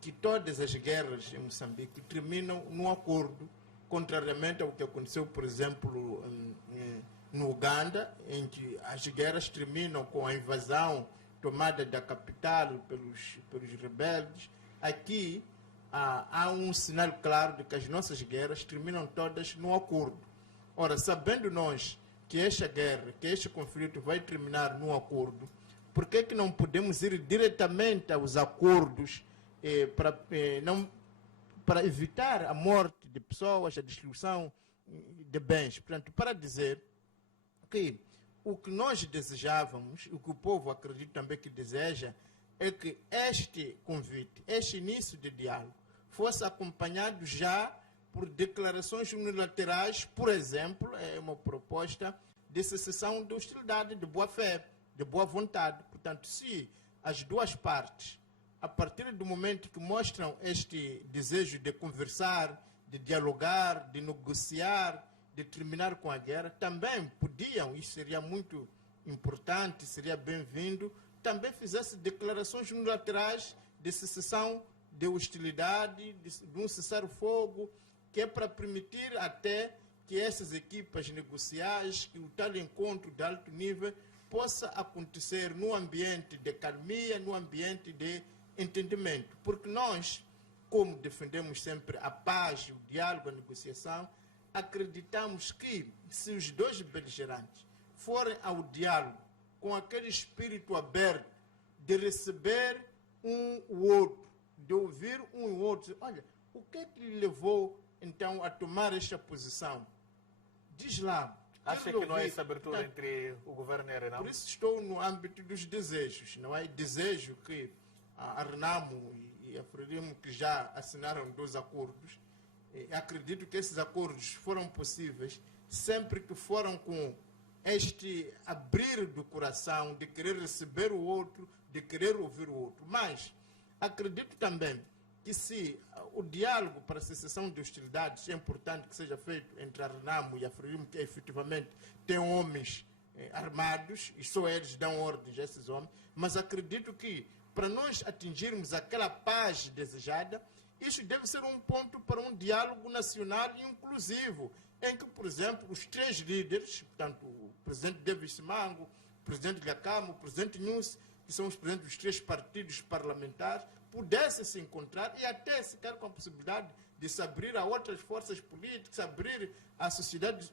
que todas as guerras em Moçambique terminam num acordo contrariamente ao que aconteceu, por exemplo, no Uganda, em que as guerras terminam com a invasão, tomada da capital pelos rebeldes. Aqui há um sinal claro de que as nossas guerras terminam todas no acordo. Ora, sabendo nós que esta guerra, que este conflito vai terminar no acordo, por que que não podemos ir diretamente aos acordos para evitar a morte de pessoas, a destruição de bens? Portanto, para dizer que o que nós desejávamos, o que o povo acredita também que deseja, é que este convite, este início de diálogo, fosse acompanhado já por declarações unilaterais, por exemplo, é uma proposta de cessação de hostilidade, de boa-fé, de boa vontade. Portanto, se as duas partes, a partir do momento que mostram este desejo de conversar, de dialogar, de negociar, de terminar com a guerra, também podiam, isso seria muito importante, seria bem-vindo, também fizesse declarações unilaterais de cessação de hostilidade, de um cessar-fogo, que é para permitir até que essas equipas negociais, que o tal encontro de alto nível possa acontecer num ambiente de calmia, num ambiente de entendimento. Porque nós, como defendemos sempre a paz, o diálogo, a negociação, acreditamos que se os dois beligerantes forem ao diálogo com aquele espírito aberto de receber o outro, de ouvir um e outro, olha, o que é que lhe levou então a tomar esta posição? Diz lá. Acha que não é essa abertura entre o governo e a Renamo? Por isso estou no âmbito dos desejos. Não é desejo que a Renamo e a Frelimo, que já assinaram 2 acordos, acredito que esses acordos foram possíveis sempre que foram com este abrir do coração, de querer receber o outro, de querer ouvir o outro. Mas acredito também que se o diálogo para a cessação de hostilidades é importante que seja feito entre a Renamo e a Frelimo, que efetivamente tem homens armados, e só eles dão ordens a esses homens, mas acredito que para nós atingirmos aquela paz desejada, isso deve ser um ponto para um diálogo nacional inclusivo, em que, por exemplo, os 3 líderes, portanto, o presidente Davis Simango, o presidente Gakamo, o presidente Nunes, que são os presidentes dos 3 partidos parlamentares, pudessem se encontrar e até sequer com a possibilidade de se abrir a outras forças políticas, abrir à sociedade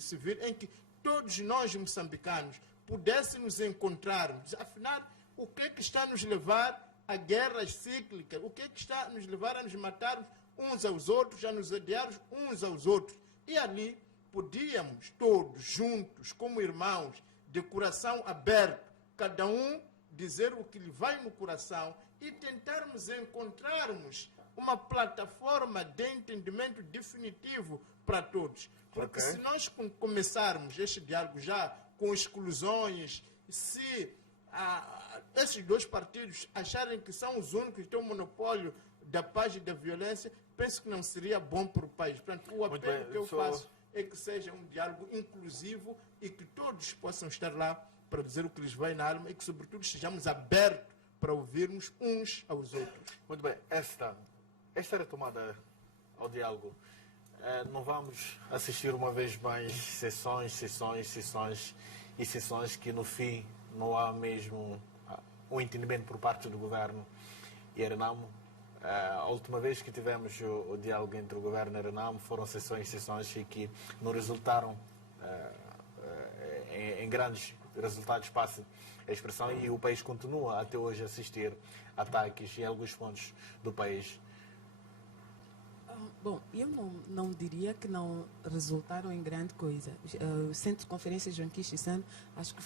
civil, em que todos nós moçambicanos pudéssemos encontrarmos. Afinal, o que é que está a nos levar a guerras cíclicas? O que é que está a nos levar a nos matarmos uns aos outros, a nos odiarmos uns aos outros? E ali podíamos todos juntos, como irmãos, de coração aberto, cada um dizer o que lhe vai no coração e tentarmos encontrarmos uma plataforma de entendimento definitivo para todos. Porque se nós começarmos este diálogo já com exclusões, se esses 2 partidos acharem que são os únicos que têm o monopólio da paz e da violência, penso que não seria bom para o país. Portanto, o apelo que eu faço é que seja um diálogo inclusivo e que todos possam estar lá para dizer o que lhes vai na alma e que, sobretudo, estejamos abertos para ouvirmos uns aos outros. Muito bem. Esta retomada ao diálogo, não vamos assistir uma vez mais sessões que, no fim, não há mesmo um entendimento por parte do governo e a Renamo. A última vez que tivemos o diálogo entre o governo e a Renamo foram sessões e que não resultaram em grandes resultados, passe a expressão, e o país continua até hoje a assistir ataques em alguns pontos do país. Bom, eu não diria que não resultaram em grande coisa. O Centro de Conferências João Kishi-san, acho que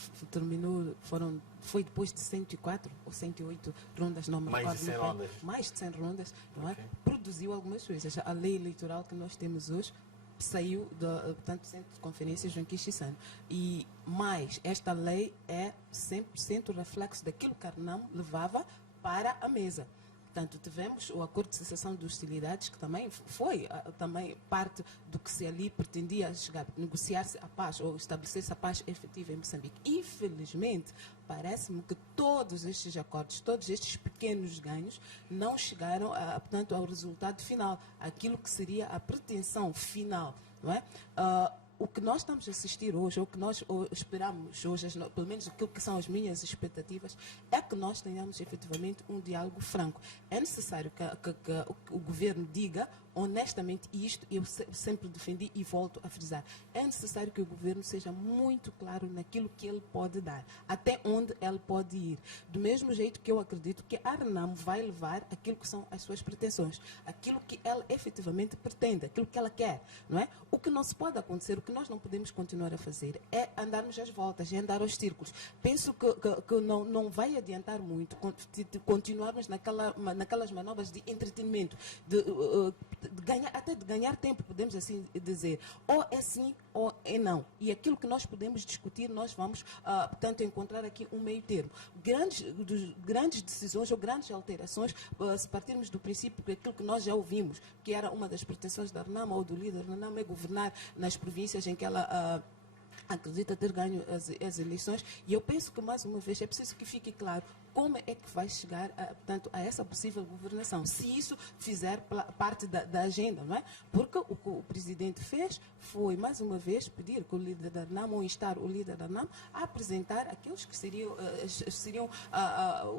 foi depois de 104 ou 108 rondas, não me recordo. Mais de 100 rondas, não é? Produziu algumas coisas. A lei eleitoral que nós temos hoje saiu do Centro de Conferências João Kishi-san. E mais, esta lei é 100% reflexo daquilo que a Renamo levava para a mesa. Portanto, tivemos o acordo de cessação de hostilidades, que também foi também parte do que se ali pretendia chegar, negociar-se a paz ou estabelecer-se a paz efetiva em Moçambique. Infelizmente, parece-me que todos estes acordos, todos estes pequenos ganhos, não chegaram, portanto, ao resultado final, aquilo que seria a pretensão final, não é? O que nós estamos a assistir hoje, ou o que nós esperamos hoje, pelo menos aquilo que são as minhas expectativas, é que nós tenhamos efetivamente um diálogo franco. É necessário que o governo diga honestamente isto, eu sempre defendi e volto a frisar. É necessário que o governo seja muito claro naquilo que ele pode dar, até onde ele pode ir. Do mesmo jeito que eu acredito que a Renamo vai levar aquilo que são as suas pretensões, aquilo que ela efetivamente pretende, aquilo que ela quer, não é? O que não se pode acontecer, o que nós não podemos continuar a fazer é andarmos às voltas, é andar aos círculos. Penso que não vai adiantar muito continuarmos naquelas manobras de entretenimento, de ganhar tempo, podemos assim dizer. Ou é sim ou é não. E aquilo que nós podemos discutir, nós vamos, portanto, encontrar aqui um meio termo. Grandes decisões ou grandes alterações, se partirmos do princípio que aquilo que nós já ouvimos, que era uma das pretensões da Renamo ou do líder da Renamo, é governar nas províncias em que ela acredita ter ganho as eleições, e eu penso que, mais uma vez, é preciso que fique claro como é que vai chegar, portanto, a essa possível governação, se isso fizer parte da agenda, não é? Porque o que o presidente fez foi, mais uma vez, pedir que o líder da Renamo, ou instar o líder da Renamo a apresentar aqueles que seriam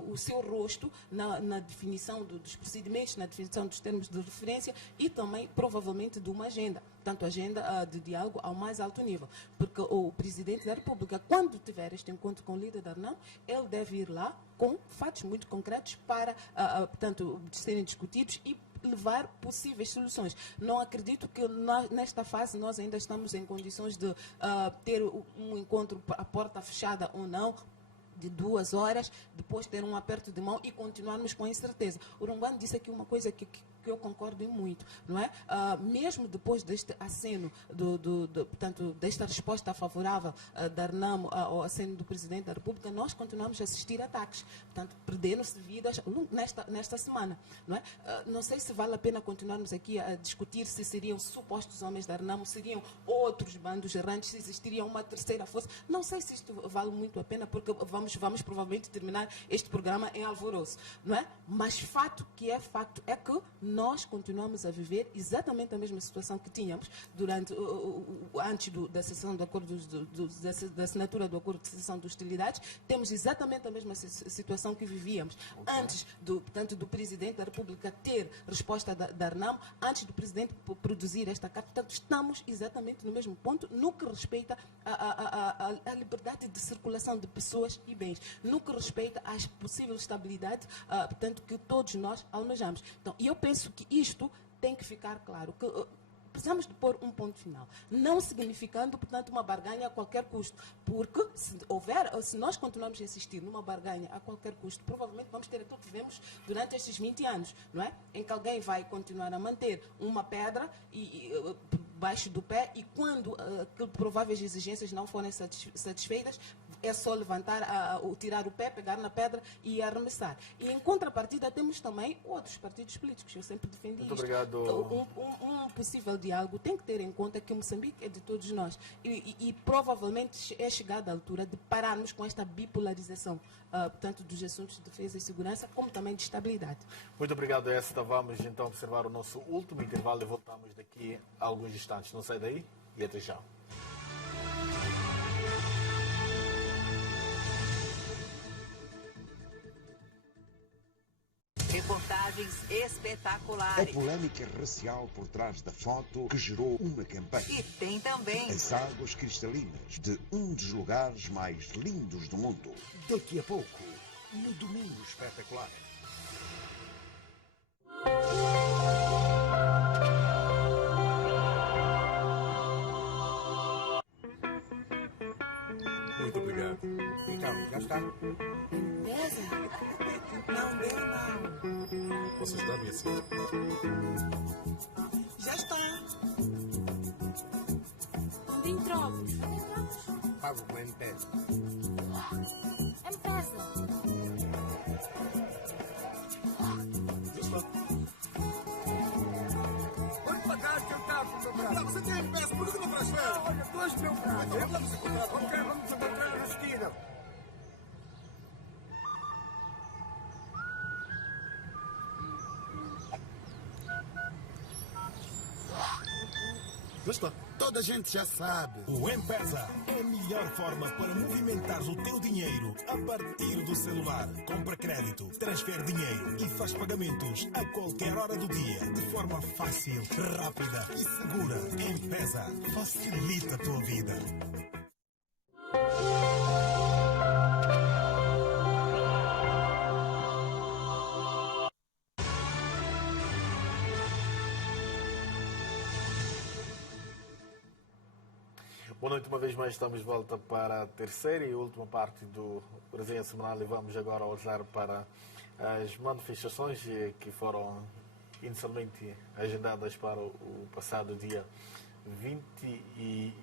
o seu rosto na definição dos procedimentos, na definição dos termos de referência e também, provavelmente, de uma agenda. Portanto, agenda de diálogo ao mais alto nível. Porque o presidente da República, quando tiver este encontro com o líder da Renamo, ele deve ir lá com fatos muito concretos para, portanto, serem discutidos e levar possíveis soluções. Não acredito que nesta fase nós ainda estamos em condições de ter um encontro a porta fechada ou não, de 2 horas, depois ter um aperto de mão e continuarmos com a incerteza. O Rumbano disse aqui uma coisa que eu concordo muito, não é? Mesmo depois deste aceno, portanto, desta resposta favorável da Renamo ao aceno do Presidente da República, nós continuamos a assistir a ataques, portanto, perderam-se vidas nesta semana, não é? Não sei se vale a pena continuarmos aqui a discutir se seriam supostos homens da Renamo, seriam outros bandos errantes, se existiria uma terceira força. Não sei se isto vale muito a pena, porque vamos provavelmente terminar este programa em alvoroço, não é? Mas fato é que nós continuamos a viver exatamente a mesma situação que tínhamos antes da cessação do acordo, da assinatura do acordo de cessação de hostilidades. Temos exatamente a mesma situação que vivíamos antes portanto, do Presidente da República ter resposta da Renamo, antes do Presidente produzir esta carta. Portanto, estamos exatamente no mesmo ponto no que respeita à liberdade de circulação de pessoas e bens, no que respeita à possível estabilidade, portanto, que todos nós almejamos. Então, eu penso que isto tem que ficar claro, que precisamos de pôr um ponto final, não significando, portanto, uma barganha a qualquer custo, porque se nós continuarmos a insistir numa barganha a qualquer custo, provavelmente vamos ter aquilo que tivemos durante estes 20 anos, não é? Em que alguém vai continuar a manter uma pedra baixo do pé e quando prováveis exigências não forem satisfeitas, é só levantar, tirar o pé, pegar na pedra e arremessar. E em contrapartida temos também outros partidos políticos. Eu sempre defendi Muito isto. Obrigado. Um possível diálogo tem que ter em conta que Moçambique é de todos nós. E provavelmente é chegada a altura de pararmos com esta bipolarização, portanto, dos assuntos de defesa e segurança, como também de estabilidade. Muito obrigado, Esther. Vamos então observar o nosso último intervalo e voltamos daqui a alguns instantes. Não sai daí e até já. Reportagens espetaculares. A polêmica racial por trás da foto que gerou uma campanha. E tem também as águas cristalinas de um dos lugares mais lindos do mundo. Daqui a pouco, no Domingo Espetacular. Muito obrigado. Então, já está? Beleza? Não deu, não. Posso ajudar, minha senhora? Já está. Onde entramos? Pago com M-Pesa. M-Pesa. Olha, você tem peça, por que não transfere? Olha, 2 mil reais. Vamos encontrar. Ok, vamos encontrar na esquina. Gostou? Toda a gente já sabe. O M-Pesa é a melhor forma para movimentares o teu dinheiro a partir do celular. Compra crédito, transfere dinheiro e faz pagamentos a qualquer hora do dia, de forma fácil, rápida e segura. M-Pesa facilita a tua vida. Boa noite, uma vez mais estamos de volta para a terceira e última parte do Resenha Semanal e vamos agora olhar para as manifestações que foram inicialmente agendadas para o passado dia 21 e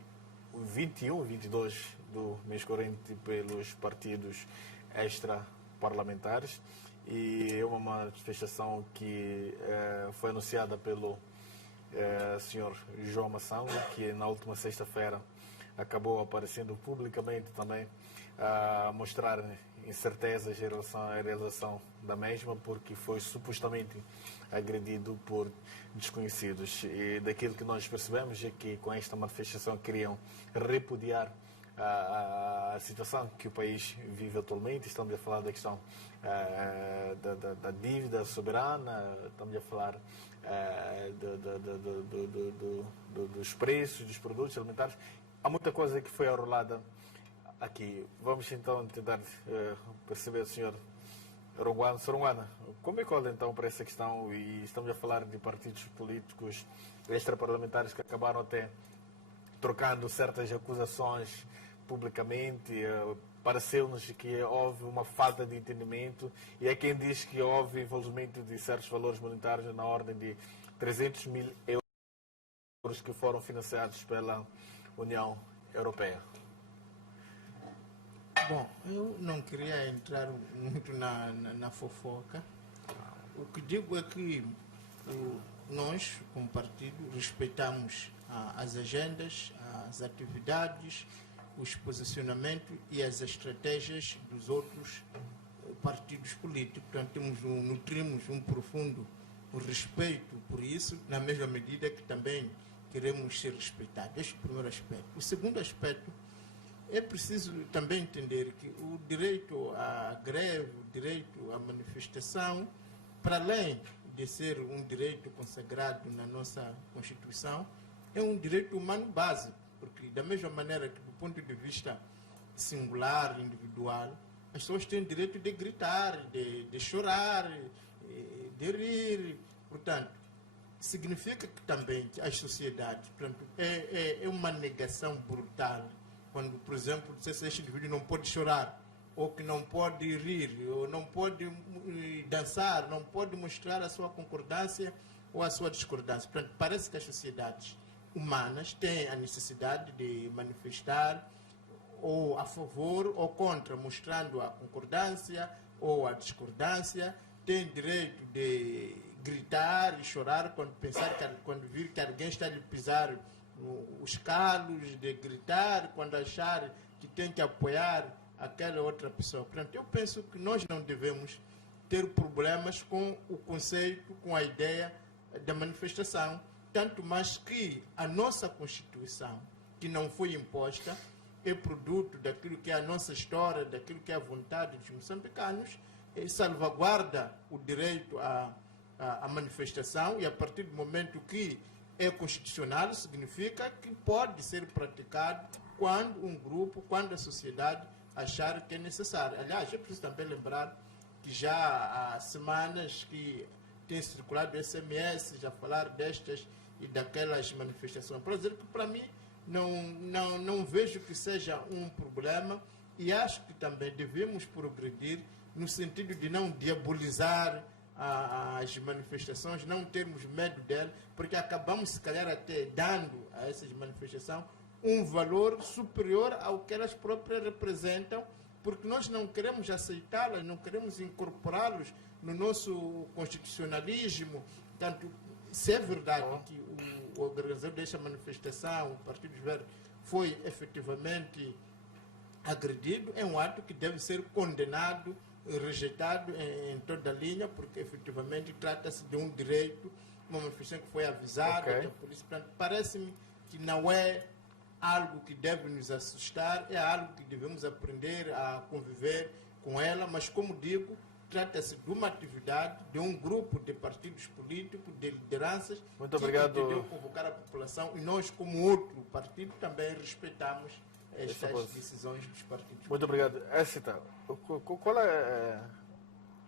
22 do mês corrente pelos partidos extra-parlamentares e é uma manifestação que foi anunciada pelo senhor João Massão, que na última sexta-feira acabou aparecendo publicamente também a mostrar incertezas em relação à realização da mesma, porque foi supostamente agredido por desconhecidos. E daquilo que nós percebemos é que com esta manifestação queriam repudiar a situação que o país vive atualmente. Estamos a falar da questão da dívida soberana, estamos a falar dos preços dos produtos alimentares. Há muita coisa que foi arrolada aqui. Vamos então tentar perceber, Sr. Ronguana. Sr. Ronguana, como é que olha então para essa questão? E estamos a falar de partidos políticos extraparlamentares que acabaram até trocando certas acusações publicamente. Pareceu-nos que houve uma falta de entendimento e é quem diz que houve envolvimento de certos valores monetários na ordem de 300 mil euros que foram financiados pela União Europeia. Bom, eu não queria entrar muito na fofoca. O que digo é que nós, como partido, respeitamos as agendas, as atividades, os posicionamentos e as estratégias dos outros partidos políticos. Portanto, nutrimos um profundo respeito por isso, na mesma medida que também queremos ser respeitados. Este é o primeiro aspecto. O segundo aspecto, é preciso também entender que o direito à greve, o direito à manifestação, para além de ser um direito consagrado na nossa Constituição, é um direito humano básico, porque da mesma maneira que do ponto de vista singular, individual, as pessoas têm direito de gritar, de chorar, de rir. Portanto, significa que também que as sociedades, portanto, é uma negação brutal quando, por exemplo, se este indivíduo não pode chorar, ou que não pode rir, ou não pode dançar, não pode mostrar a sua concordância ou a sua discordância. Portanto, parece que as sociedades humanas têm a necessidade de manifestar ou a favor ou contra, mostrando a concordância ou a discordância, têm direito de gritar e chorar quando vir que alguém está a lhe pisar os calos, de gritar quando achar que tem que apoiar aquela outra pessoa. Portanto, eu penso que nós não devemos ter problemas com o conceito, com a ideia da manifestação, tanto mais que a nossa Constituição, que não foi imposta, é produto daquilo que é a nossa história, daquilo que é a vontade dos moçambicanos, salvaguarda o direito à manifestação e a partir do momento que é constitucional, significa que pode ser praticado quando um grupo, quando a sociedade achar que é necessário. Aliás, é preciso também lembrar que já há semanas que tem circulado SMS a falar destas e daquelas manifestações. Para dizer que, para mim, não vejo que seja um problema e acho que também devemos progredir no sentido de não diabolizar as manifestações, não termos medo delas, porque acabamos, se calhar, até dando a essas manifestações um valor superior ao que elas próprias representam, porque nós não queremos aceitá-las, não queremos incorporá-los no nosso constitucionalismo. Portanto, se é verdade que o organizador desta manifestação, o Partido Verde, foi efetivamente agredido, é um ato que deve ser condenado e rejeitado em toda a linha, porque efetivamente trata-se de um direito, uma manifestação que foi avisada da polícia. Portanto, parece-me que não é algo que deve nos assustar, é algo que devemos aprender a conviver com ela, mas como digo, trata-se de uma atividade de um grupo de partidos políticos, de lideranças, muito obrigado, que entendeu convocar a população, e nós, como outro partido, também respeitamos estas decisões dos partidos. Muito obrigado. Écita, qual é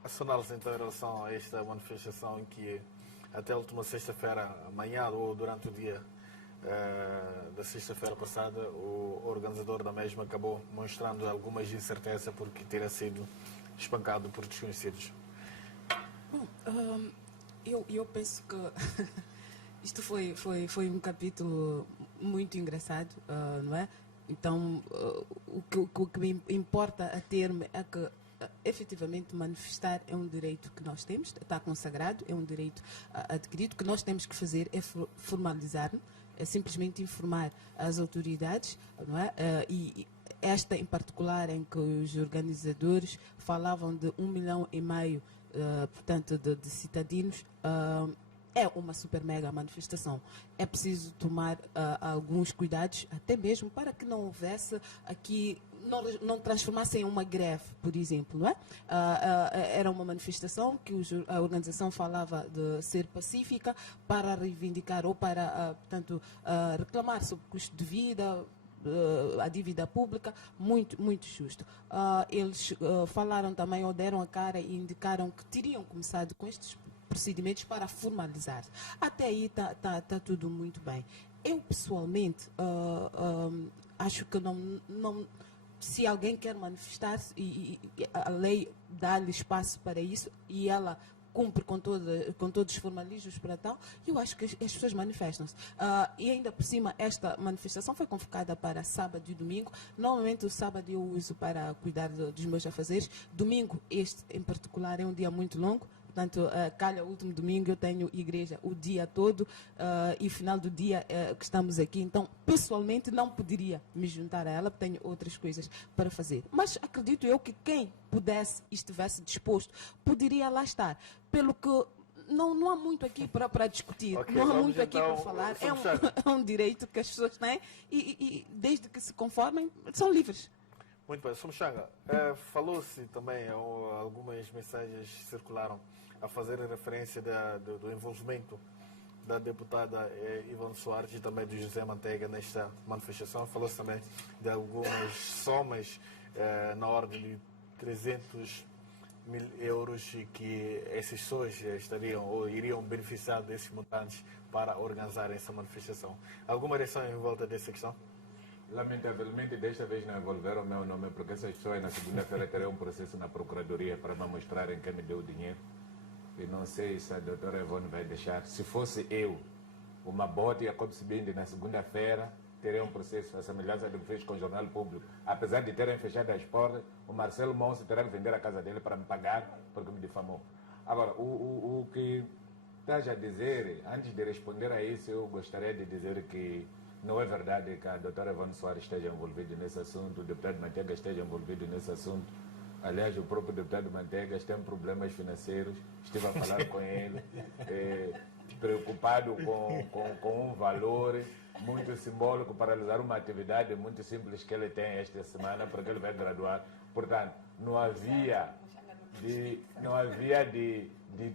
a sua análise então, em relação a esta manifestação em que até a última sexta-feira, amanhã ou durante o dia da sexta-feira passada, o organizador da mesma acabou mostrando algumas incertezas porque teria sido espancado por desconhecidos? Bom, eu penso que isto foi um capítulo muito engraçado, não é? Então, o que me importa a termo é que efetivamente manifestar é um direito que nós temos, está consagrado, é um direito adquirido. O que nós temos que fazer é formalizar, é simplesmente informar as autoridades, não é? E esta em particular, em que os organizadores falavam de 1,5 milhão, portanto, de cidadãos, é uma super mega manifestação. É preciso tomar alguns cuidados, até mesmo para que não houvesse aqui, não transformasse em uma greve, por exemplo, não é? Era uma manifestação que a organização falava de ser pacífica para reivindicar ou para, portanto, reclamar sobre o custo de vida, a dívida pública, muito, muito justo. Eles falaram também, ou deram a cara e indicaram que teriam começado com estes procedimentos para formalizar. Até aí está tudo muito bem. Eu, pessoalmente, acho que não, se alguém quer manifestar-se e a lei dá-lhe espaço para isso e ela cumpre com todos os formalismos para tal, eu acho que as pessoas manifestam-se. E ainda por cima, esta manifestação foi convocada para sábado e domingo. Normalmente o sábado eu uso para cuidar dos meus afazeres. Domingo, este em particular, é um dia muito longo. Portanto, calha o último domingo, eu tenho igreja o dia todo e final do dia que estamos aqui. Então, pessoalmente, não poderia me juntar a ela, porque tenho outras coisas para fazer. Mas acredito eu que quem pudesse e estivesse disposto, poderia lá estar. Pelo que não há muito aqui para discutir, não há muito aqui para falar. É um direito que as pessoas têm e desde que se conformem, são livres. Muito bem. Somochanga, falou-se também, algumas mensagens circularam a fazer referência do envolvimento da deputada Ivone Soares e também do José Manteiga nesta manifestação. Falou-se também de algumas somas na ordem de 300 mil euros e que essas pessoas estariam ou iriam beneficiar desses montantes para organizar essa manifestação. Alguma reação em volta dessa questão? Lamentavelmente, desta vez não envolveram o meu nome, porque essas pessoas na segunda-feira terão um processo na Procuradoria para me mostrarem quem me deu o dinheiro. E não sei se a doutora Ivone vai deixar. Se fosse eu, uma bote ia bem na segunda-feira, teria um processo, a semelhança do que fez com o Jornal Público. Apesar de terem fechado as portas, o Marcelo Monse terá que vender a casa dele para me pagar, porque me difamou. Agora, o que estás a dizer, antes de responder a isso, eu gostaria de dizer que não é verdade que a doutora Ivone Soares esteja envolvida nesse assunto, o deputado Manteiga esteja envolvido nesse assunto. Aliás, o próprio deputado Manteiga tem problemas financeiros, estive a falar com ele, preocupado com um valor muito simbólico para realizar uma atividade muito simples que ele tem esta semana, porque ele vai graduar. Portanto, não havia de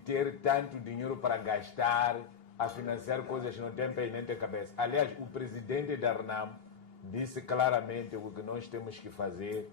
ter tanto dinheiro para gastar, a financiar coisas que não têm pé e nem tem cabeça. Aliás, o presidente da RNAM disse claramente o que nós temos que fazer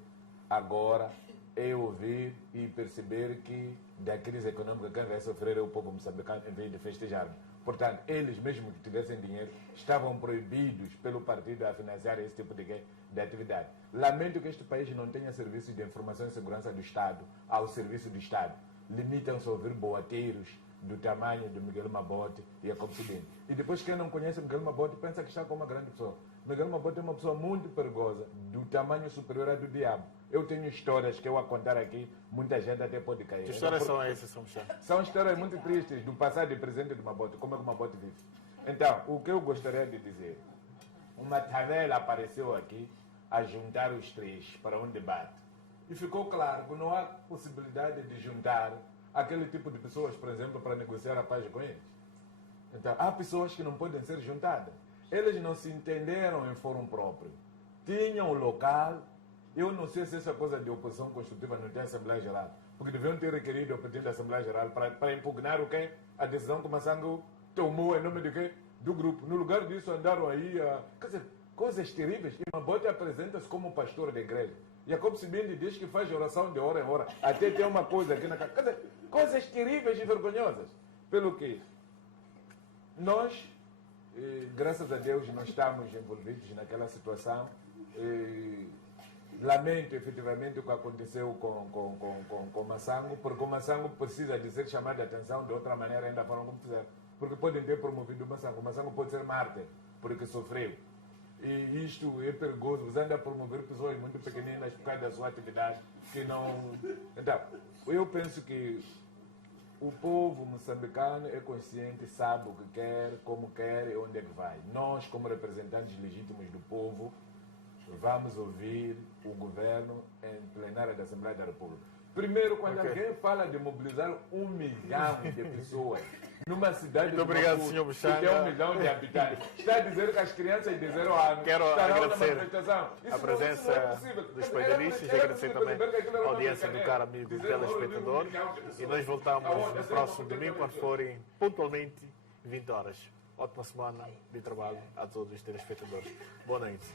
agora é ouvir e perceber que da crise econômica quem vai sofrer é o povo moçambicano em vez de festejar. Portanto, eles mesmo que tivessem dinheiro estavam proibidos pelo partido a financiar esse tipo de atividade. Lamento que este país não tenha serviços de informação e segurança do Estado ao serviço do Estado. Limitam-se a ouvir boateiros do tamanho de Miguel Mabote e a Copsidine. E depois quem não conhece Miguel Mabote pensa que está com uma grande pessoa. Miguel Mabote é uma pessoa muito perigosa, do tamanho superior ao do diabo. Eu tenho histórias que eu a contar aqui, muita gente até pode cair. Que histórias são essas, Somochanga? São histórias muito tristes do passado e presente do Mabote. Como é que o Mabote vive? Então, o que eu gostaria de dizer, uma tabela apareceu aqui a juntar os três para um debate. E ficou claro que não há possibilidade de juntar aquele tipo de pessoas, por exemplo, para negociar a paz com eles. Então, há pessoas que não podem ser juntadas. Eles não se entenderam em fórum próprio. Tinham o local. Eu não sei se essa coisa de oposição construtiva não tem Assembleia Geral. Porque deviam ter requerido o pedido da Assembleia Geral para impugnar o quê? A decisão que o Massango tomou em nome de quê? Do grupo. No lugar disso, andaram aí a... Quer dizer, coisas terríveis. E Mambote apresenta-se como pastor da igreja. Jacob Sibindi diz que faz oração de hora em hora. Até tem uma coisa aqui na casa. Quer dizer, coisas terríveis e vergonhosas. Pelo que nós, graças a Deus, não estamos envolvidos naquela situação. Lamento efetivamente o que aconteceu com o Massango, porque o Massango precisa de ser chamado a atenção de outra maneira, ainda foram como fizeram. Porque podem ter promovido o Massango. O Massango pode ser mártir, porque sofreu. E isto é perigoso. Você anda a promover pessoas muito pequeninas por causa da sua atividade, que não... Então, eu penso que o povo moçambicano é consciente, sabe o que quer, como quer e onde é que vai. Nós, como representantes legítimos do povo, vamos ouvir o governo em plenária da Assembleia da República. Primeiro, quando alguém fala de mobilizar 1 milhão de pessoas numa cidade muito obrigado, Maputo, senhor que Buxanga, tem 1 milhão de habitantes, está a dizer que as crianças de 0 anos estarão na manifestação. A presença dos painelistas e agradecer também a audiência do caro amigo telespectador. E nós voltamos no próximo domingo, quando forem pontualmente 20 horas. Ótima semana de trabalho a todos os telespectadores. Boa noite.